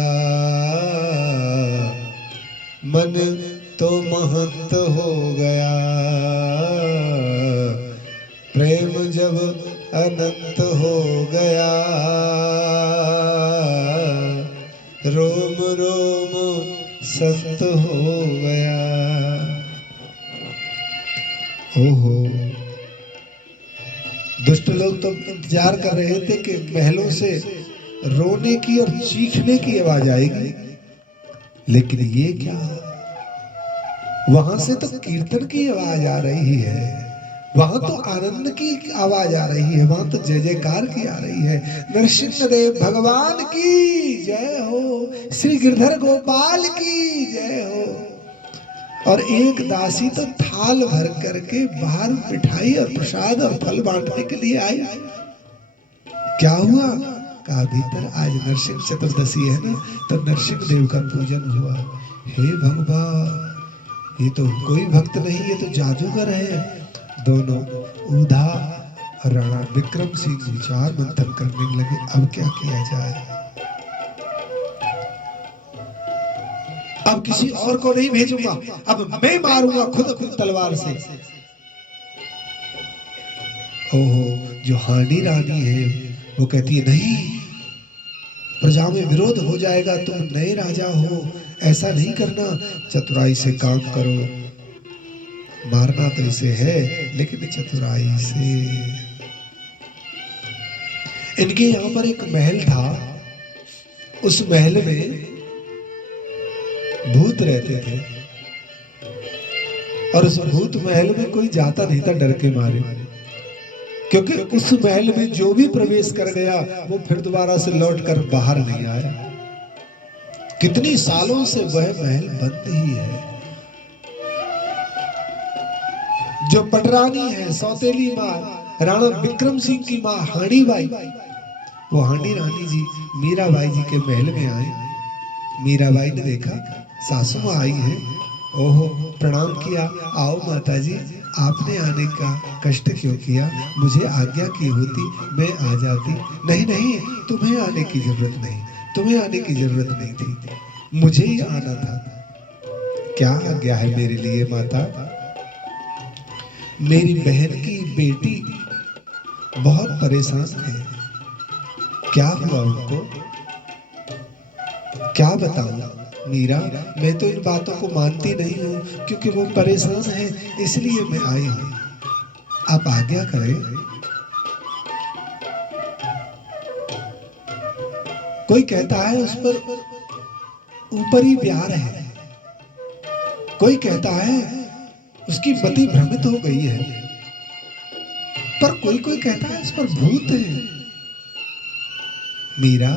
मन तो महंत हो गया, प्रेम जब अनंत हो गया, रोम रोम संत हो गया। ओहो, दुष्ट लोग तो इंतजार कर रहे थे कि महलों से रोने की और चीखने की आवाज आएगी, लेकिन ये क्या, वहां से तो कीर्तन की आवाज आ रही है, वहां तो आनंद की आवाज आ रही है, वहां तो जय जयकार की आ रही है। नरसिंहदेव भगवान की जय हो, श्री गिरधर गोपाल की जय हो। और एक दासी तो थाल भर करके बाहर मिठाई और प्रसाद और फल बांटने के लिए आई। क्या हुआ? कहा भीतर आज नरसिंह चतुर्दशी है ना, तो नरसिंह देव का पूजन हुआ। हे भगवान, ये तो कोई भक्त नहीं, ये तो जादूगर है। दोनों ऊधा और राणा विक्रम सिंह विचार मंथन करने लगे, अब क्या किया जाए, अब किसी और को नहीं भेजूंगा, अब मैं मारूंगा खुद तलवार से। ओहो, जो हांडी रानी है वो कहती है नहीं, प्रजा में विरोध हो जाएगा, तुम नए राजा हो, ऐसा नहीं करना, चतुराई से काम करो, मारना तो इसे है लेकिन चतुराई से। इनके यहां पर एक महल था, उस महल में भूत रहते थे और उस भूत महल में कोई जाता नहीं था डर के मारे, क्योंकि उस महल में जो भी प्रवेश कर गया वो फिर दोबारा से लौटकर बाहर नहीं आया। कितनी सालों से वह महल बंद ही है। जो पटरानी है, सौतेली माँ राणा विक्रम सिंह की माँ हांडी बाई, वो हांडी रानी जी मीराबाई जी के महल में आए। मीराबाई ने देखा सासू माँ आई है। ओहो, प्रणाम किया। आओ माता जी, आपने आने का कष्ट क्यों किया? मुझे आज्ञा की होती मैं आ जाती। नहीं नहीं, तुम्हें आने की जरूरत नहीं, तुम्हें आने की जरूरत नहीं थी, मुझे ही आना था। क्या आज्ञा है मेरे लिए माता? मेरी बहन की बेटी बहुत परेशान है। क्या हुआ उनको? क्या बताऊं मीरा, मैं तो इन बातों को मानती नहीं हूं, क्योंकि वो परेशान है इसलिए मैं आई हूं। आप आज्ञा करें। कोई कहता है उस पर ऊपर ही प्यार है, कोई कहता है उसकी मति भ्रमित हो गई है, पर कोई कोई कहता है उस पर भूत है। मीरा,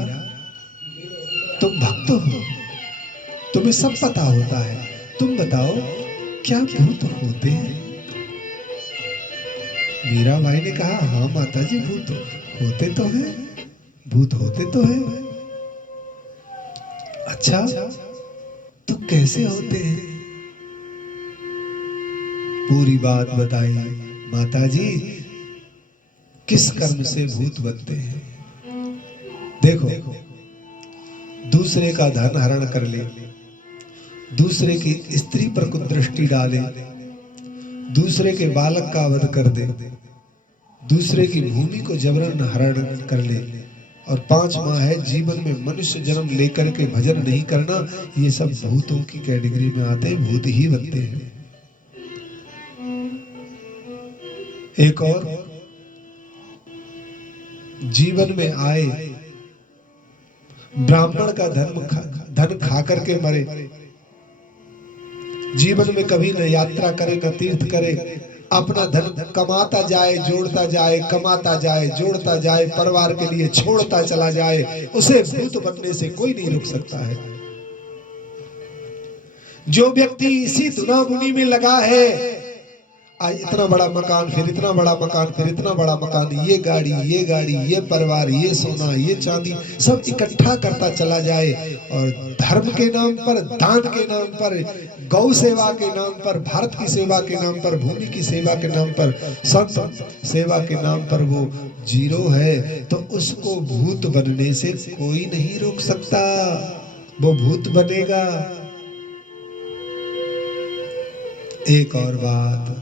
तुम भक्त हो, तुम्हें सब पता होता है, तुम बताओ क्या भूत होते हैं? मीराबाई ने कहा, हाँ माता जी, भूत होते तो हैं, भूत होते तो हैं। अच्छा, तो कैसे होते हैं? पूरी बात बताई। माता जी, किस कर्म से भूत बनते हैं? देखो, दूसरे का धन हरण कर ले, दूसरे की स्त्री पर कुदृष्टि डाले, दूसरे के बालक का वध कर दे, दूसरे की भूमि को जबरन हरण कर ले, और 5 माह है जीवन में मनुष्य जन्म लेकर के भजन नहीं करना, ये सब भूतों की कैटेगरी में आते हैं, भूत ही बनते हैं। एक और, जीवन में आए ब्राह्मण का धन खा करके मरे, जीवन में कभी न यात्रा करे न तीर्थ करे, अपना धन कमाता जाए जोड़ता जाए, कमाता जाए जोड़ता जाए, परिवार के लिए छोड़ता चला जाए, उसे भूत बनने से कोई नहीं रोक सकता है। जो व्यक्ति इसी दुनामुनी में लगा है, आज इतना बड़ा मकान, फिर इतना बड़ा मकान, फिर इतना बड़ा मकान, ये गाड़ी, ये परिवार, ये सोना, ये चांदी, सब इकट्ठा करता चला जाए, और धर्म के नाम पर, दान के नाम पर, गौ सेवा के नाम पर, भारत की सेवा के नाम पर, भूमि की सेवा के नाम पर, संत सेवा के नाम पर वो जीरो है, तो उसको भूत बनने से कोई नहीं रोक सकता, वो भूत बनेगा। एक और बात,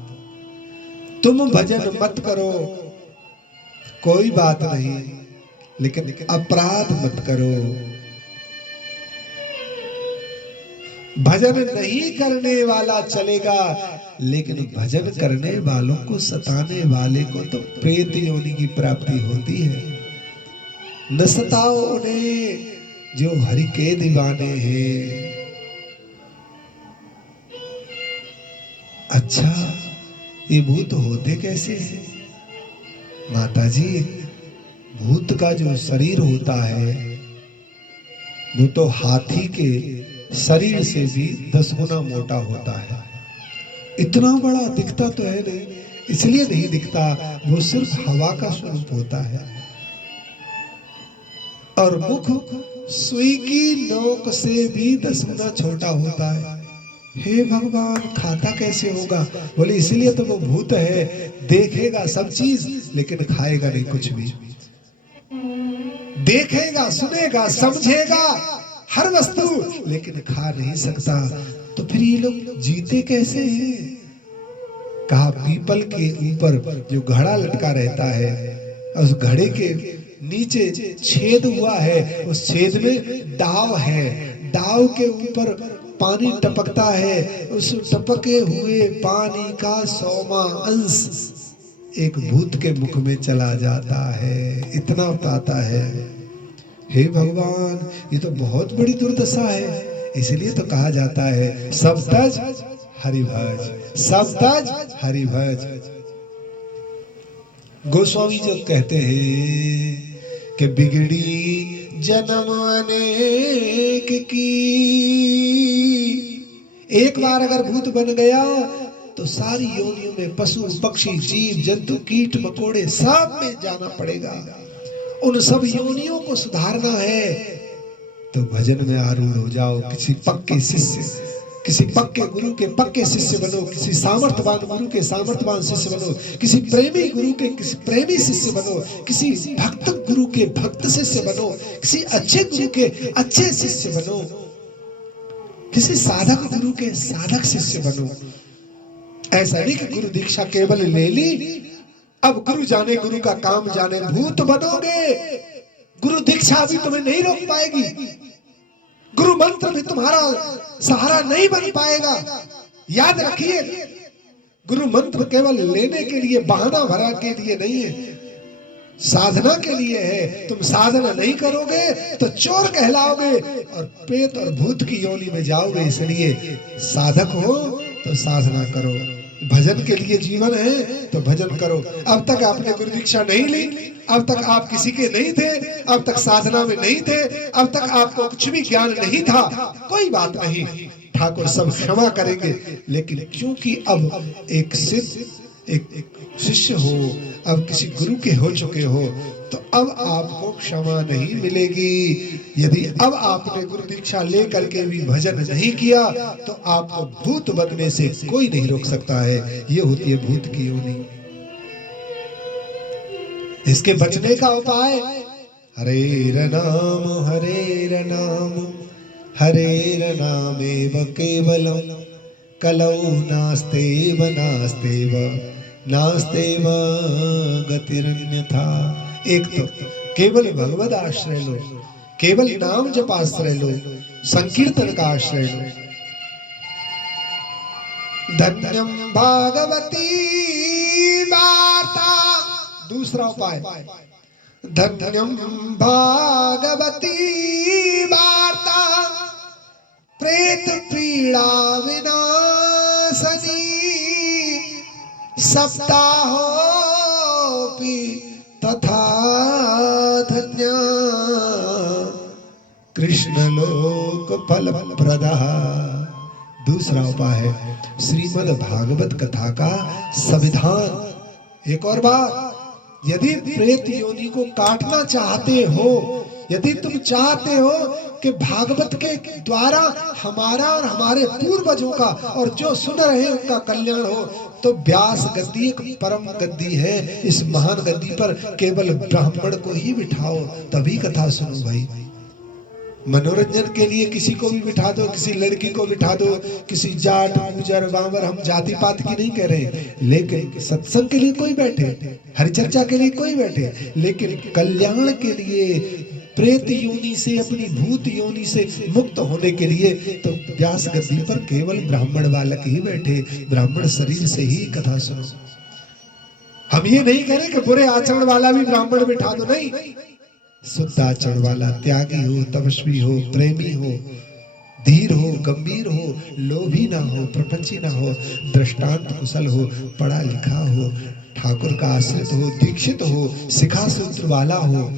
तुम भजन मत करो, कोई बात नहीं, लेकिन अपराध मत करो। भजन नहीं करने वाला चलेगा, लेकिन भजन करने वालों को, सताने वाले को तो प्रेत योनि की प्राप्ति होती है। न सताओ उन्हें जो हरि के दीवाने हैं। अच्छा, ये भूत होते कैसे हैं? माता जी, भूत का जो शरीर होता है वो तो हाथी के शरीर से भी 10 गुना मोटा होता है। इतना बड़ा दिखता तो है नहीं, इसलिए नहीं दिखता, वो सिर्फ हवा का स्वरूप होता है। और मुख सुई की नोक से भी 10 गुना छोटा होता है। हे भगवान, खाता कैसे होगा? बोले इसलिए तो वो भूत है, देखेगा सब चीज लेकिन खाएगा नहीं कुछ भी, देखेगा, सुनेगा, समझेगा हर वस्तु, लेकिन खा नहीं सकता। तो फिर ये लोग जीते कैसे हैं? कहा, पीपल के ऊपर जो घड़ा लटका रहता है, उस घड़े के नीचे छेद हुआ है, उस छेद में दाव है, दाव के ऊपर पानी टपकता है, उस टपके हुए पानी का 100वां अंश एक भूत के मुख में चला जाता है, इतना पाता है। हे भगवान, ये तो बहुत बड़ी दुर्दशा है। इसलिए तो कहा जाता है, सब तज हरिभज, सब तज हरिभज। गोस्वामी जो कहते हैं कि बिगड़ी जन्म अनेक की, एक बार अगर भूत बन गया तो सारी योनियों में, पशु पक्षी जीव जंतु कीट मकोड़े सब में जाना पड़ेगा। उन सब योनियों को सुधारना है तो भजन में आरूढ़ हो जाओ। किसी पक्के शिष्य, किसी पक्के गुरु के पक्के शिष्य बनो, किसी सामर्थ्यवान गुरु के सामर्थ्यवान शिष्य बनो, किसी प्रेमी गुरु के किसी प्रेमी शिष्य बनो, किसी भक्त गुरु के भक्त शिष्य बनो, किसी अच्छे गुरु के अच्छे शिष्य बनो, किसी साधक गुरु के साधक शिष्य बनो। ऐसा नहीं कि गुरु दीक्षा केवल ले ली, अब गुरु जाने गुरु का काम जाने, भूत बनोगे। गुरु दीक्षा भी तुम्हें नहीं रोक पाएगी, गुरु मंत्र भी तुम्हारा सहारा नहीं बन पाएगा। याद रखिए, गुरु मंत्र केवल लेने के लिए, बहाना भरा के लिए नहीं है, साधना के लिए है। तुम साधना नहीं करोगे तो चोर कहलाओगे और प्रेत और भूत की योनि में जाओगे। इसलिए साधक हो तो साधना करो, भजन के लिए जीवन है तो भजन करो। अब तक आपने गुरु दीक्षा नहीं ली, अब तक आप किसी के नहीं थे, अब तक साधना में नहीं थे, अब तक आपको कुछ भी ज्ञान नहीं था, कोई बात नहीं, ठाकुर सब क्षमा करेंगे। लेकिन क्योंकि अब एक शिष्य हो, अब किसी गुरु के हो चुके हो, तो अब आपको क्षमा नहीं मिलेगी। यदि अब आपने गुरु दीक्षा लेकर के भी भजन नहीं किया तो आपको भूत बनने से कोई नहीं रोक सकता है। ये होती है भूत की योनि। इसके बचने का उपाय, हरेर नाम हरेर नामेव केवलम कलौ नास्तेव नास्तेव गतिरन्यथा। एक तो केवल भगवद आश्रय लो, केवल नाम जप आश्रय लो, संकीर्तन का आश्रय लो। धन्यम भागवती वार्ता, दूसरा उपाय, धन्यम भागवती वार्ता प्रेत पीड़ा विनाशनी सप्ताहोऽपि तथा धन्य कृष्ण लोक फल प्रदः। दूसरा उपाय है श्रीमद् भागवत कथा का संविधान। एक और बात, यदि प्रेत योनि को काटना चाहते हो, यदि तुम चाहते हो कि भागवत के द्वारा हमारा और हमारे पूर्वजों का और जो सुन रहे हैं उनका कल्याण हो, तो व्यास गद्दी एक परम गद्दी है। इस महान गद्दी पर केवल ब्राह्मण को ही बिठाओ, तभी कथा सुनो भाई। मनोरंजन के लिए किसी को भी बिठा दो, किसी लड़की को बिठा दो, किसी जाट गुजर बांवर, हम जाति पात की नहीं कह रहे, लेकिन सत्संग के लिए कोई बैठे, हरिचर्चा के लिए कोई बैठे, लेकिन कल्याण के लिए, प्रेत योनि से, अपनी भूत योनि से मुक्त होने के लिए, तो व्यास गद्दी पर केवल ब्राह्मण बालक ही बैठे, ब्राह्मण शरीर से ही कथा सुनो। हम ये नहीं कह रहे कि बुरे आचरण वाला भी ब्राह्मण बिठा दो, नहीं, शुद्ध आचरण वाला, त्यागी हो, तपस्वी हो, प्रेमी हो, धीर हो, गंभीर हो, लोभी ना हो, प्रपंची ना हो, दृष्टांत कुशल हो, पढ़ा लिखा हो, ठाकुर का आश्रित हो, दीक्षित हो, शिखा सूत्र वाला हो,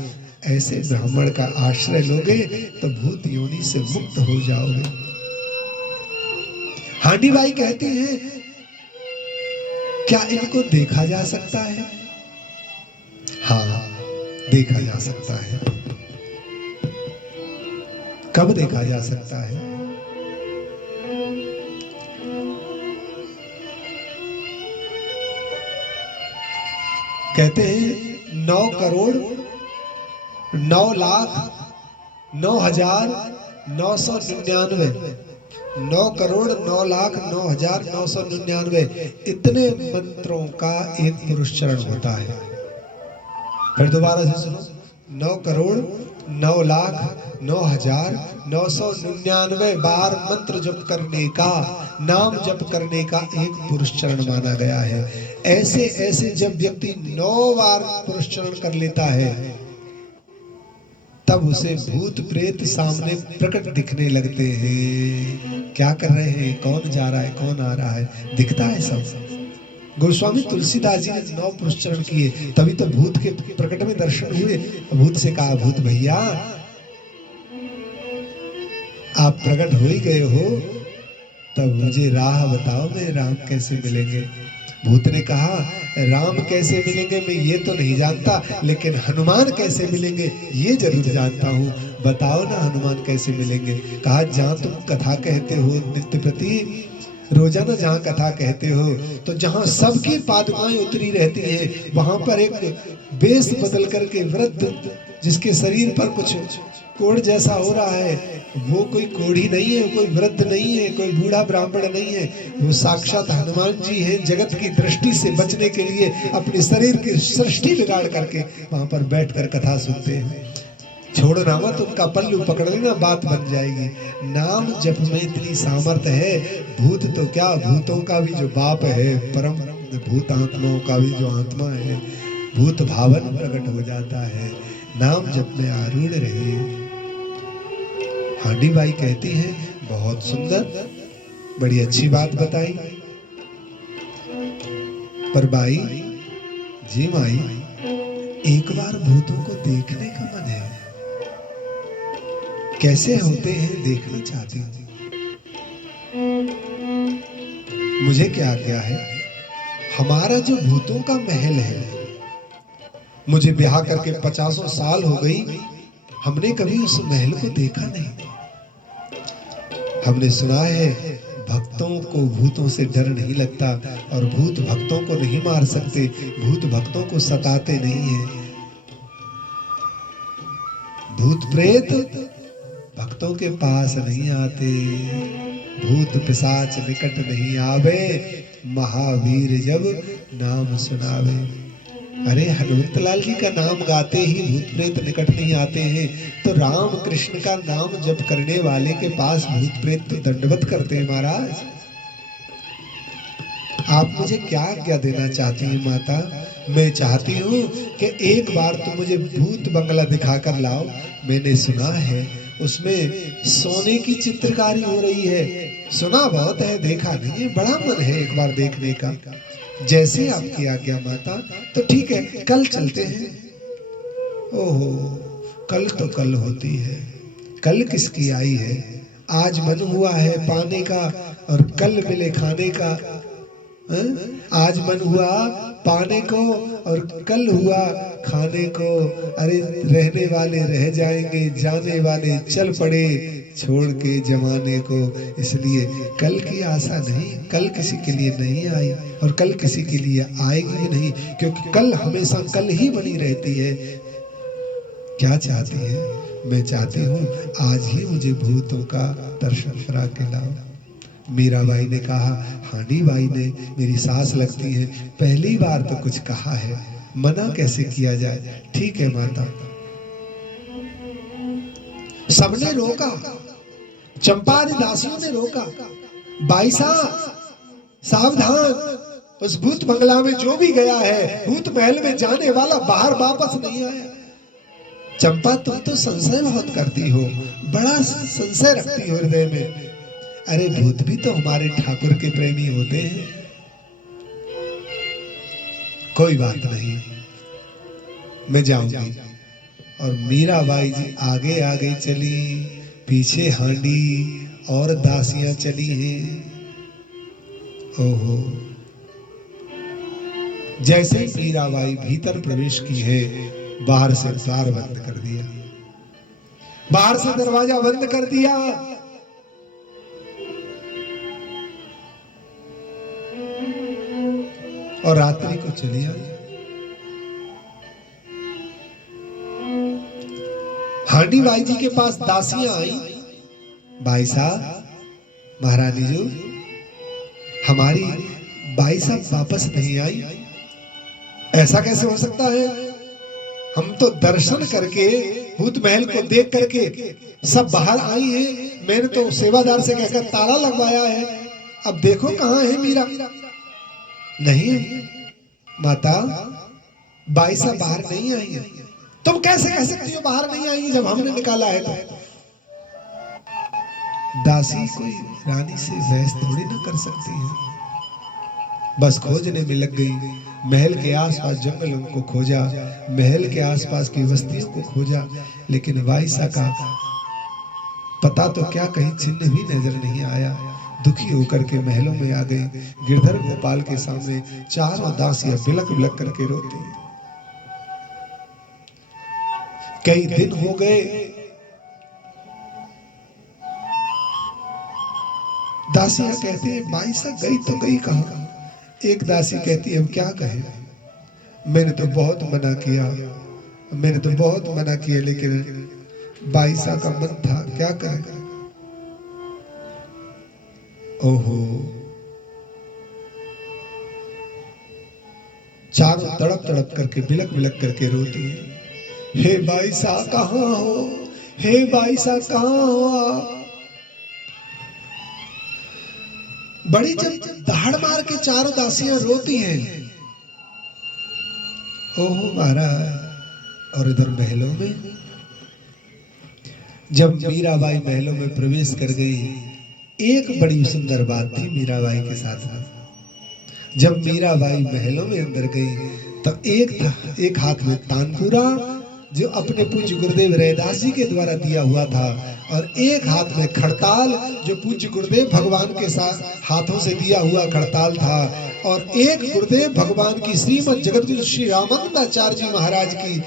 ऐसे ब्राह्मण का आश्रय लोगे तो भूत योनि से मुक्त हो जाओगे। हांडी बाई कहती हैं, क्या इनको देखा जा सकता है? हाँ, देखा जा सकता है। कब देखा जा सकता है? कहते हैं 9 करोड़ 9 लाख 9,999, 9 करोड़ 9 लाख 9,999 इतने मंत्रों का एक पुरुष चरण होता है। फिर दोबारा से सुनो, 9 करोड़ 9 लाख 9,999 बार मंत्र जप करने का, नाम जप करने का एक पुरुष चरण माना गया है। ऐसे ऐसे जब व्यक्ति 9 बार पुरुष चरण कर लेता है, तब उसे भूत प्रेत सामने प्रकट दिखने लगते हैं। क्या कर रहे हैं, कौन जा रहा है, कौन आ रहा है, दिखता है सब। गोस्वामी तुलसीदास जी ने 9 पुरुष चरण किए, तभी तो भूत के प्रकट में दर्शन हुए। भूत से कहा, भूत भैया आप प्रकट हो ही गए हो, तब मुझे राह बताओ, मेरे राम कैसे मिलेंगे। भूत ने कहा राम कैसे मिलेंगे मैं ये तो नहीं जानता, लेकिन हनुमान कैसे मिलेंगे ये जरूर जानता हूँ, बताओ ना हनुमान कैसे मिलेंगे। कहा जहाँ तुम कथा कहते हो नित्य प्रति, रोजाना जहाँ कथा कहते हो, तो जहाँ सबकी पादुकाएं उतरी रहती है वहां पर एक वेश बदल करके वृद्ध, जिसके शरीर पर कुछ कोढ़ जैसा हो रहा है, वो कोई कोढ़ी नहीं है, कोई वृद्ध नहीं है, कोई बूढ़ा ब्राह्मण नहीं है, वो साक्षात हनुमान जी हैं। जगत की दृष्टि से बचने के लिए अपने शरीर की सृष्टि बिगाड़ करके वहां पर बैठकर कथा सुनते हैं। छोड़ना मत, उनका पल्लू पकड़ लेना, बात बन जाएगी। नाम जप में इतनी सामर्थ्य है, भूत तो क्या, भूतों का भी जो बाप है, परम भूत आत्माओं का भी जो आत्मा है, भूत भावन प्रकट हो जाता है। नाम जप में आरूढ़ रहे। हांडी बाई कहती है बहुत सुंदर, बड़ी अच्छी बात बताई, पर बाई जी माई एक बार भूतों को देखने का मन है, कैसे होते हैं देखना चाहती हूँ। मुझे क्या क्या है, हमारा जो भूतों का महल है, मुझे ब्याह करके 50 साल हो गई, हमने कभी उस महल को देखा नहीं। हमने सुना है भक्तों को भूतों से डर नहीं लगता, और भूत भक्तों को नहीं मार सकते, भूत भक्तों को सताते नहीं है। भूत प्रेत भक्तों के पास नहीं आते, भूत पिशाच निकट नहीं आवे, महावीर जब नाम सुनावे। अरे हनुमत लाल जी का नाम गाते ही भूत प्रेत निकट नहीं आते हैं, तो राम कृष्ण का नाम जप करने वाले के पास भूत प्रेत तो दंडवत करते हैं। महाराज आप मुझे क्या क्या देना चाहती हैं माता? मैं चाहती हूँ कि एक बार तुम मुझे भूत बंगला दिखाकर लाओ। मैंने सुना है उसमें सोने की चित्रकारी हो रही है, सुना बहुत है, देखा नहीं है, बड़ा मन है एक बार देखने का। जैसे आपकी आज्ञा माता। तो ठीक है, कल चलते हैं। ओहो, कल तो कल होती है, कल किसकी आई है? आज मन हुआ है पाने का और कल मिले खाने का। आज मन हुआ पाने को और कल हुआ खाने को। अरे रहने वाले रह जाएंगे, जाने वाले चल पड़े छोड़ के जमाने को। इसलिए कल की आशा नहीं, कल किसी के लिए नहीं आई और कल किसी के लिए आएगी भी नहीं, क्योंकि कल हमेशा कल ही बनी रहती है। क्या चाहती है? मैं चाहती हूँ आज ही मुझे भूतों का दर्शन करा के लाओ। मीराबाई ने कहा, हांडी बाई ने मेरी सास लगती है, पहली बार तो कुछ कहा है, मना कैसे किया जाए। ठीक है माता। सबने रोका, चंपादी दासियों ने रोका, बाई साहब सावधान, उस भूत बंगला में जो भी गया है, भूत महल में जाने वाला बाहर वापस नहीं आया। चंपा तुम तो संशय बहुत करती हो, बड़ा संशय रखती हो हृदय में। अरे भूत भी तो हमारे ठाकुर के प्रेमी होते हैं। कोई बात नहीं, मैं जाऊंगी। और मीराबाई जी आगे आगे चली, पीछे हांडी और दासियां चली हैं। ओहो, जैसे ही मीराबाई भीतर प्रवेश की है, बाहर से द्वार बंद कर दिया, बाहर से दरवाजा बंद कर दिया। और रात्रि को चली आई। हांडी बाई जी के पास दासियां आई, भाई साहब, महारानी जी, हमारी बाई साहब वापस नहीं आई। ऐसा कैसे हो सकता है? हम तो दर्शन करके, भूत महल को देख करके सब बाहर आई हैं। मैंने तो सेवादार से कहकर ताला लगवाया है, अब देखो कहाँ है मीरा। नहीं माता, बाई साहब बाहर नहीं आई है। तुम कैसे कह सकती हो बाहर नहीं आई जब हमने निकाला है? तो दासी कोई रानी से बहस थोड़ी ना कर सकती है। बस खोजने में लग गई, महल के आसपास जंगलों को खोजा, महल के आसपास की बस्तियों को खोजा, लेकिन बाई साहब का पता तो क्या कहीं चिन्ह भी नजर नहीं आया। दुखी होकर के महलों में आ गई। गिरधर गोपाल के सामने चारों दासियां बिलक बिलक करके रोती हैं। कई दिन हो गए, दासियां कहती है भाई साहब गई तो गई कहां। एक दासी कहती है हम क्या कहें, मैंने तो बहुत मना किया, मैंने तो बहुत मना किया, लेकिन बाईसा का मन था, क्या करें। ओहो, चारों तड़प तड़प करके बिलक बिलक करके रोती है। हे बाईसा कहां हो, हे बाईसा कहां हो। बड़ी जब दहाड़ मार के चारों दासियां रोती हैं, ओहो महाराज। और इधर महलों में जब मीराबाई महलों में प्रवेश कर गई, एक बड़ी सुंदर बात थी मीराबाई के साथ। जब मीराबाई महलों में अंदर गई तो एक हाथ में तानपुरा जो अपने पूज्य गुरुदेव रैदास जी के द्वारा दिया हुआ था, और एक हाथ में खड़ताल जो पूज्य गुरुदेव भगवान के साथ हाथों से दिया हुआ खड़ताल था, और एक गुरुदेव भगवान की श्रीमद जगतगुरु श्री रामानंदाचार्य जी महाराज की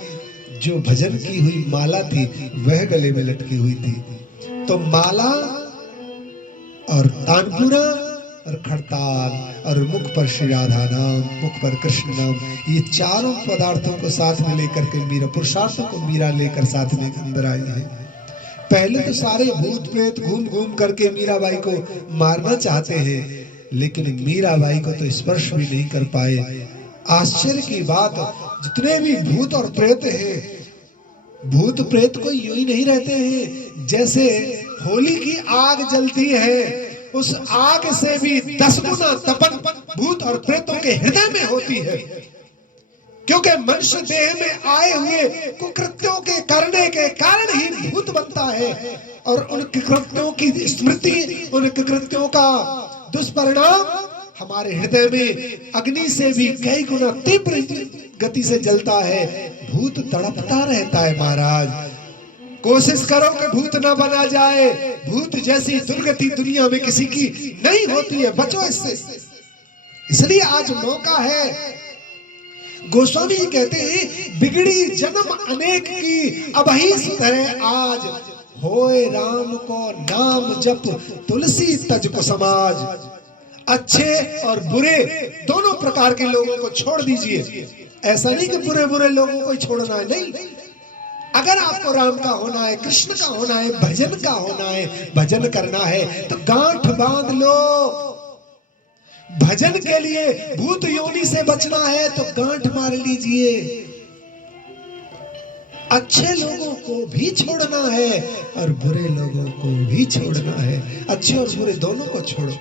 जो भजन की हुई माला थी वह गले में लटकी हुई थी। तो माला और तानपुरा और खड़ताल और मुख पर श्री राधा नाम, मुख पर कृष्ण नाम, ये चारों पदार्थों को साथ में लेकर के मीरा, पुरुषार्थों को मीरा लेकर साथ में अंदर आई है। पहले तो सारे भूत प्रेत घूम घूम करके मीराबाई को मारना चाहते हैं, लेकिन मीराबाई को तो स्पर्श भी नहीं कर पाए। आश्चर्य की बात, जितने भी भूत और प्रेत हैं, भूत प्रेत को यूं ही नहीं रहते हैं। जैसे होली की आग जलती है, उस आग से भी 10 गुना तपन भूत और प्रेतों के हृदय में होती है, क्योंकि मनुष्य देह में आए हुए कुकृत्यों के करने के कारण ही भूत बनता है, और उन कुकृत्यों की स्मृति, उन कुकृत्यों का दुष्परिणाम हमारे हृदय में अग्नि से भी कई गुना तीव्र गति से जलता है। भूत तड़पता रहता है महाराज। कोशिश करो कि भूत ना बना जाए। भूत जैसी दुर्गति दुनिया में किसी की नहीं होती है, बचो इससे। इसलिए आज मौका है। गोस्वामी कहते हैं बिगड़ी जन्म अनेक की, अबहि सुधरे आज, होए राम को नाम जप, तुलसी तज को समाज। अच्छे और बुरे दोनों प्रकार के लोगों को छोड़ दीजिए। ऐसा नहीं कि बुरे बुरे लोगों को ही छोड़ना है, नहीं। अगर आपको राम का होना है, कृष्ण का होना है, भजन का होना है, भजन करना है, तो गांठ बांध लो। भजन के लिए भूत योनि से बचना है तो गांठ मार लीजिए। अच्छे लोगों को भी छोड़ना है और बुरे लोगों को भी छोड़ना है। अच्छे और बुरे दोनों को छोड़ो।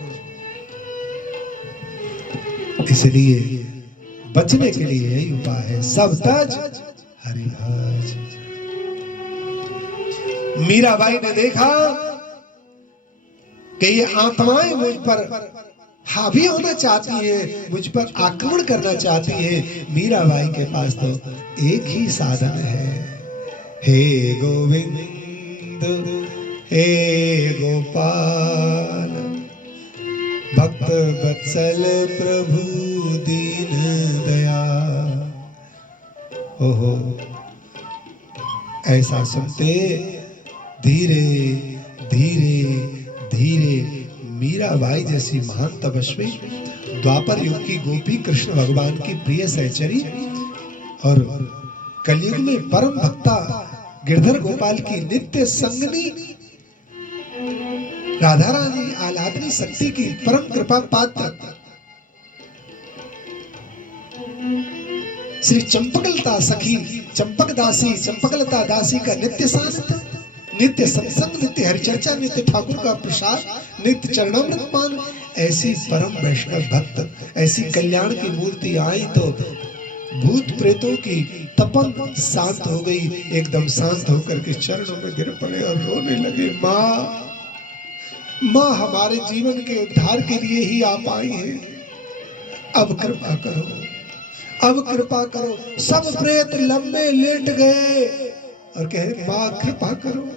इसलिए बचने के लिए यही उपाय है, सब तज हरि भज। मीराबाई ने देखा कि ये आत्माएं मुझ पर हावी होना चाहती है, मुझ पर आक्रमण करना चाहती है। मीराबाई के पास तो एक ही साधन है, हे गोविंद हे गोपाल, भक्त वत्सल प्रभु दीन दया। ओहो, ऐसा सुनते धीरे धीरे धीरे मीराबाई जैसी महान तपस्वी, द्वापर युग की गोपी, कृष्ण भगवान की प्रिय सहचरी और कलयुग में परम भक्ता गिरधर गोपाल की नित्य संगनी, राधा रानी आह्लादनी शक्ति की परम कृपा पात्र श्री चंपकलता सखी चंपक दासी, चंपकलता दासी का नित्य सानिध्य, नित्य सत्संग, नित्य हरिचर्चा, नित्य ठाकुर का प्रसाद, नित्य चरणामृत पान। ऐसी परम वैष्णव भक्त, ऐसी कल्याण की मूर्ति आई तो भूत प्रेतों की तपन शांत हो गई। एकदम शांत होकर के चरणों में गिर पड़े और रोने लगे। माँ, माँ हमारे जीवन के उद्धार के लिए ही आप आई हैं, अब कृपा करो, अब कृपा करो। सब प्रेत लंबे लेट गए और कहे माँ कृपा करो,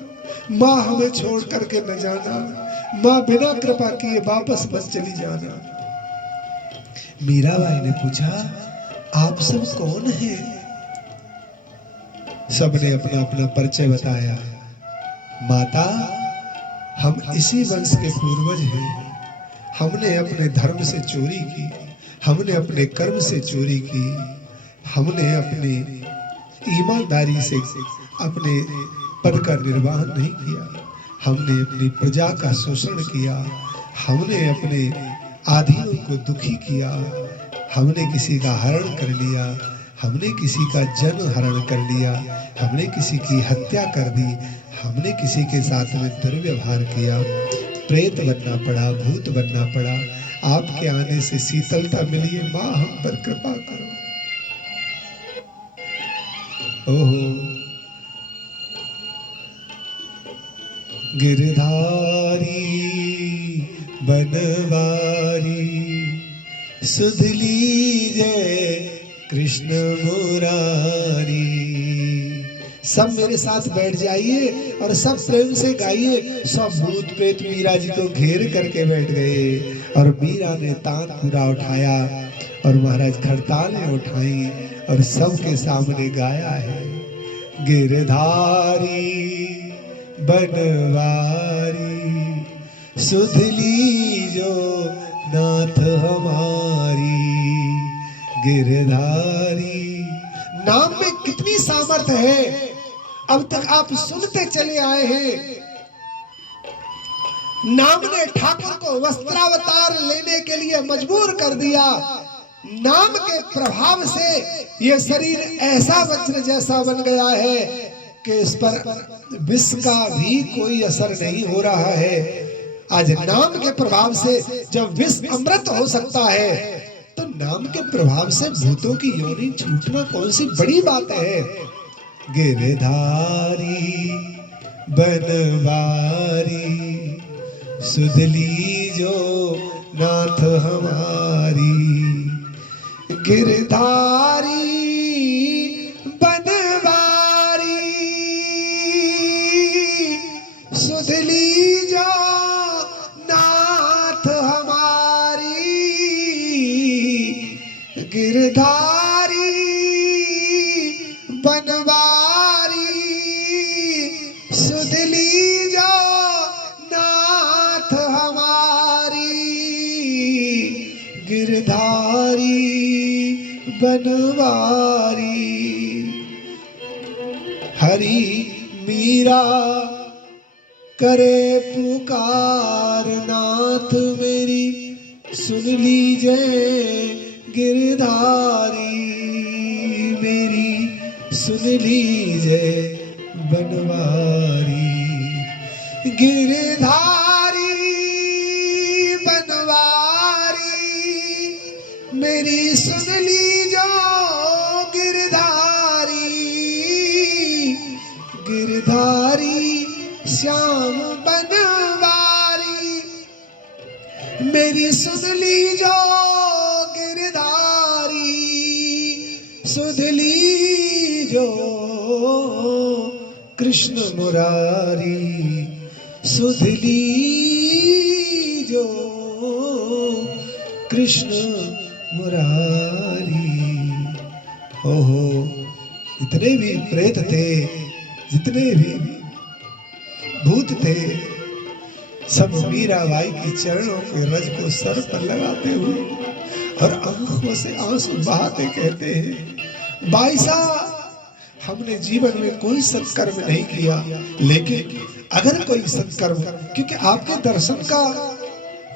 माँ हमें छोड़ करके न जाना, माँ बिना कृपा किए वापस मत चली जाना। मीराबाई ने पूछा, आप सब कौन हैं? सबने अपना अपना परिचय बताया। माता, हम इसी वंश के पूर्वज हैं। हमने अपने धर्म से चोरी की, हमने अपने कर्म से चोरी की, हमने अपनी ईमानदारी से अपने पद का निर्वाह नहीं किया, हमने अपनी प्रजा का शोषण किया, हमने अपने आधियों को दुखी किया, हमने किसी का हरण कर लिया, हमने किसी का जन हरण कर लिया, हमने किसी की हत्या कर दी, हमने किसी के साथ में दुर्व्यवहार किया, प्रेत बनना पड़ा, भूत बनना पड़ा। आपके आने से शीतलता मिली है माँ, हम पर कृपा करो। ओहो, गिरधारी बनवारी सुध लीजय कृष्ण मुरारी। सब मेरे साथ बैठ जाइए और सब प्रेम से गाइए। सब भूत प्रेत मीरा जी को घेर करके बैठ गए और मीरा ने तान पूरा उठाया और महाराज खड़तालें उठाई और सबके सामने गाया है, गिरधारी बनवारी सुध लीजो नाथ हमारी। गिरधारी नाम में कितनी सामर्थ्य है, अब तक आप सुनते चले आए हैं। नाम ने ठाकुर को वस्त्रावतार लेने के लिए मजबूर कर दिया। नाम के प्रभाव से ये शरीर ऐसा वज्र जैसा बन गया है कि इस पर विष का भी कोई असर नहीं हो रहा है। आज नाम के प्रभाव से जब विष अमृत हो सकता है, तो नाम के प्रभाव से भूतों की योनि छूटना कौन सी बड़ी बात है। गिरधारी बनवारी सुध लीजो नाथ हमारी। गिरधारी बनवारी सुध लीजो नाथ हमारी। गिरधारी बनवारी सुध लीजो नाथ हमारी। गिरधारी बनवारी। हरि मीरा करे पुकार, नाथ मेरी सुन लीजिए गिरधारी मेरी सुन लीजिए बनवारी। गिरधारी बनवारी मेरी सुन लीजो गिरधारी। गिरधारी श्याम बनवारी मेरी सुन लीजो गिरधारी। सुध लीजो कृष्ण मुरारी। सुध लीजो कृष्ण मुरारी। ओहो, इतने भी प्रेत थे, जितने भी भूत थे, सब मीराबाई के चरणों के रज को सर पर लगाते हुए और आंखों से आंसू बहाते कहते हैं, भाई साहब हमने जीवन में कोई सत्कर्म नहीं किया, लेकिन अगर कोई सत्कर्म, क्योंकि आपके दर्शन का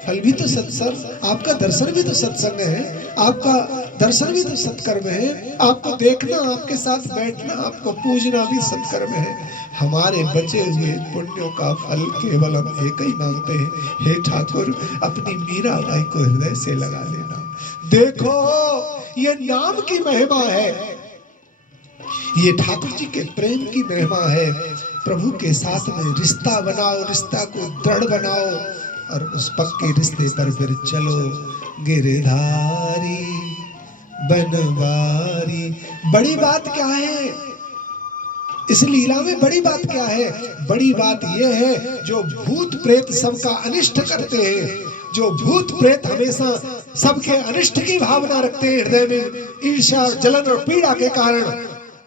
फल भी तो सत्संग, आपका दर्शन भी तो सत्संग है, आपका दर्शन भी तो सत्कर्म है, आपको देखना, आपके साथ बैठना, आपको पूजना भी सत्कर्म है। हमारे बचे हुए पुण्यों का फल केवल हम एक ही मांगते हैं, हे ठाकुर अपनी मीराबाई को हृदय से लगा लेना। देखो ये नाम की महिमा है, ये ठाकुर जी के प्रेम की महिमा है। प्रभु के साथ में रिश्ता बनाओ, रिश्ता को दृढ़ बनाओ और उस पक्के रिश्ते पर फिर चलो। गिरधारी बनवारी। बड़ी बात क्या है, इस लीला में बड़ी बात क्या है? बड़ी बात यह है जो भूत प्रेत सबका अनिष्ट करते हैं, जो भूत प्रेत हमेशा सबके अनिष्ट की भावना रखते हैं हृदय में, ईर्ष्या जलन और पीड़ा के कारण,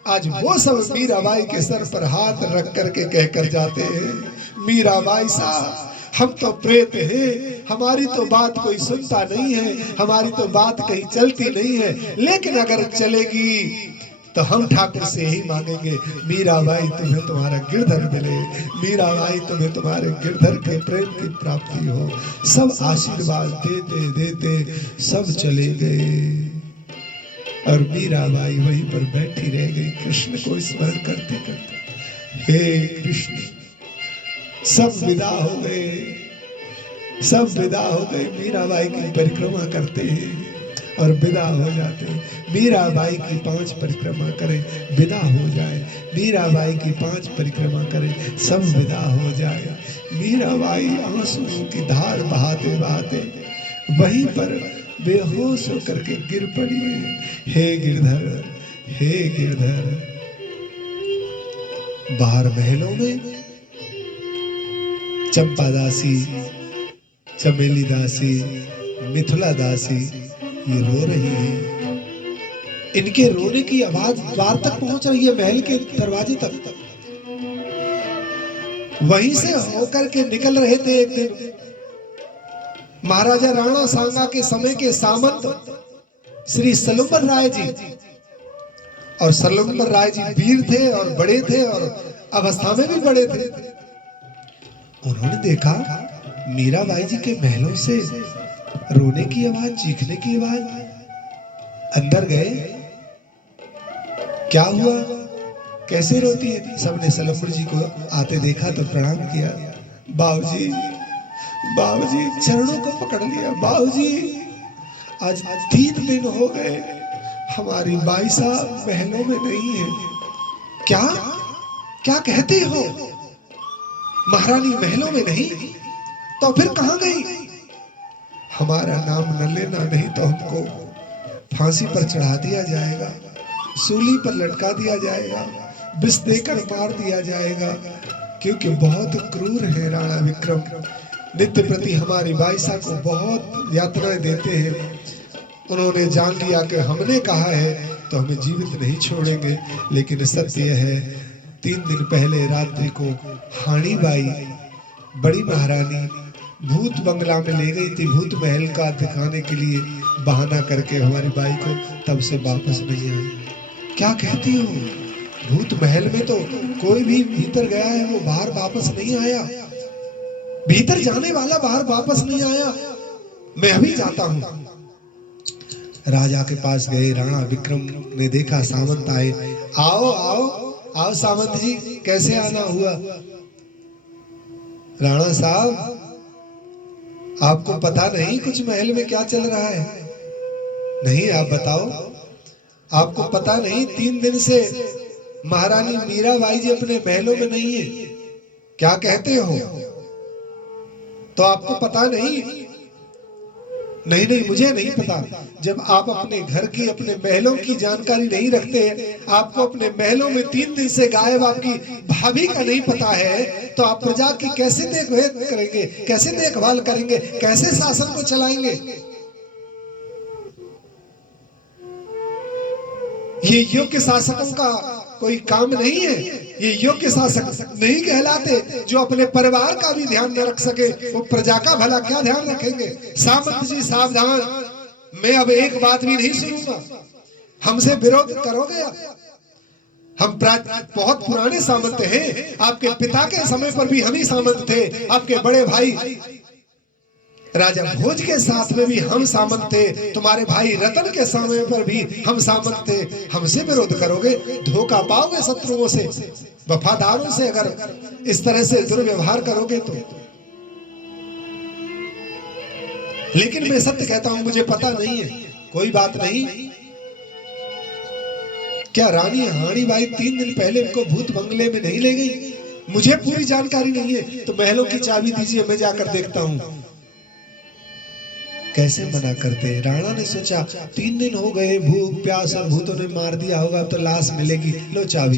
आज वो सब मीराबाई के सर पर हाथ रख करके कहकर जाते हैं, मीराबाई साहब हम तो प्रेत हैं, हमारी तो बात कोई सुनता नहीं है, हमारी तो बात कहीं चलती नहीं है, लेकिन अगर चलेगी तो हम ठाकुर से ही मांगेंगे, मीराबाई तुम्हें तुम्हारा गिरधर मिले, मीराबाई तुम्हें तुम्हारे गिरधर के प्रेम की प्राप्ति हो। सब आशीर्वाद देते देते सब चले गए और मीराबाई वहीं पर बैठी रह गई, कृष्ण को स्मरण करते करते। हे कृष्ण, सब विदा हो गए, सब विदा हो गए, मीराबाई की परिक्रमा करते हैं और विदा हो जाते हैं। मीराबाई की 5 परिक्रमा करें, विदा हो जाए, मीराबाई की 5 परिक्रमा करें, सब विदा हो जाए। मीराबाई आंसुओं की धार बहाते बहाते वहीं पर बेहोश होकर के गिर पड़ी है। हे गिरधर, हे गिरधर। बाहर महलों में चंपा दासी, चमेली दासी, मिथिला दासी ये रो रही है। इनके रोने की आवाज द्वार तक पहुंच रही है, महल के दरवाजे तक। वहीं से होकर के निकल रहे थे एक दिन महाराजा राणा सांगा के समय के सामंत श्री सलुम्बर राय जी। और सलुम्बर राय जी वीर थे और बड़े थे और अवस्था में भी बड़े थे। उन्होंने देखा मीराबाई जी के महलों से रोने की आवाज, चीखने की आवाज। अंदर गए, क्या हुआ, कैसे रोती है? सबने सलुम्बर जी को आते देखा तो प्रणाम किया। बाबूजी, बाबूजी, चरणों को पकड़ लिया। बाबूजी, आज 3 दिन हो गए हमारी बाई साहब महलों में नहीं है। क्या क्या कहते हो? महारानी महलों में नहीं तो फिर कहां गई? हमारा नाम न लेना, नहीं तो हमको फांसी पर चढ़ा दिया जाएगा, सूली पर लटका दिया जाएगा, विष देकर मार दिया जाएगा, क्योंकि बहुत क्रूर है राणा विक्रम। नित्य प्रति हमारी बाईसा को बहुत यातनाएं देते हैं। उन्होंने जान लिया कि हमने कहा है तो हमें जीवित नहीं छोड़ेंगे। लेकिन सत्य यह है, 3 दिन पहले रात्रि को हानी बाई बड़ी महारानी भूत बंगला में ले गई थी, भूत महल का दिखाने के लिए बहाना करके हमारी बाई को, तब से वापस नहीं आई। क्या कहती हो? भूत महल में तो कोई भी भीतर गया है वो बाहर वापस नहीं आया, भीतर जाने वाला बाहर वापस नहीं आया। मैं अभी जाता हूं। राजा के पास गए, राणा विक्रम ने देखा सामंत आए। आओ आओ आओ सामंत जी, कैसे आना हुआ? राणा साहब, आपको पता नहीं कुछ महल में क्या चल रहा है? नहीं, आप बताओ। आपको पता नहीं 3 दिन से महारानी मीराबाई जी अपने महलों में नहीं है? क्या कहते हो? तो आपको पता नहीं? नहीं नहीं, मुझे नहीं पता। जब आप अपने घर की, अपने महलों की जानकारी नहीं रखते, आपको अपने महलों में 3 दिन से गायब आपकी भाभी का नहीं पता है, तो आप प्रजा की कैसे देखभाल करेंगे, कैसे देखभाल करेंगे, कैसे शासन को चलाएंगे? ये योग्य शासकों का कोई काम नहीं है। ये योग्य शासक नहीं कहलाते जो अपने परिवार का भी ध्यान न रख सके, वो प्रजा का भला क्या ध्यान रखेंगे? सामंत जी सावधान, मैं अब एक बात भी नहीं सुनूंगा। हमसे विरोध करोगे? हम बहुत पुराने सामंत हैं। आपके पिता के समय पर भी हम ही सामंत थे। आपके बड़े भाई राजा भोज के साथ में भी हम सामंत थे। तुम्हारे भाई रतन के समय पर भी हम सामंत थे। हमसे विरोध करोगे, धोखा पाओगे शत्रुओं से, वफादारों से अगर इस तरह से दुर्व्यवहार करोगे तो। लेकिन मैं सत्य कहता हूं, मुझे पता नहीं है। कोई बात नहीं। क्या रानी हानी बाई 3 दिन पहले इनको भूत बंगले में नहीं ले गई? मुझे पूरी जानकारी नहीं है। तो महलों की चाबी दीजिए, मैं जाकर देखता हूं। कैसे मना करते? राणा ने सोचा 3 दिन हो गए, भूख प्यास और भूतों ने मार दिया होगा, तो लाश मिलेगी, लो चाबी।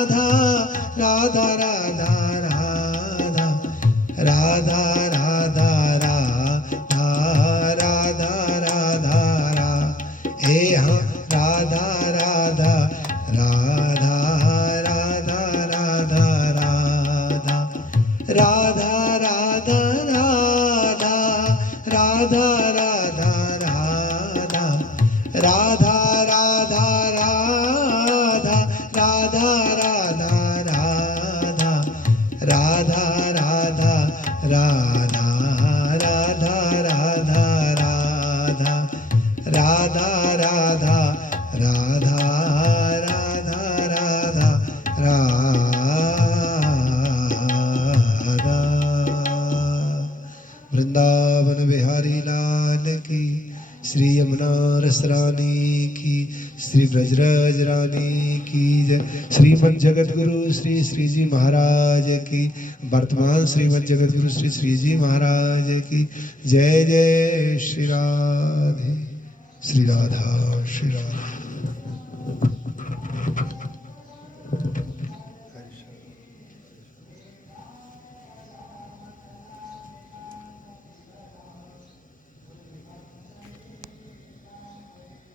राधा राधा राधा राधा राधा राधा राधा राधा राधा राधा राधा राधा राधा राधा राधा राधा राधा राधा राधा राधा। वृंदावन बिहारी लाल की, श्री यमुना रस रानी की, श्री ब्रजराज रानी की जय। श्रीमद जगत गुरु श्री श्री जी महाराज की, वर्तमान श्रीमद जगत गुरु श्री श्री जी महाराज की जय। जय श्री राधे, श्री राधा, श्री राधा।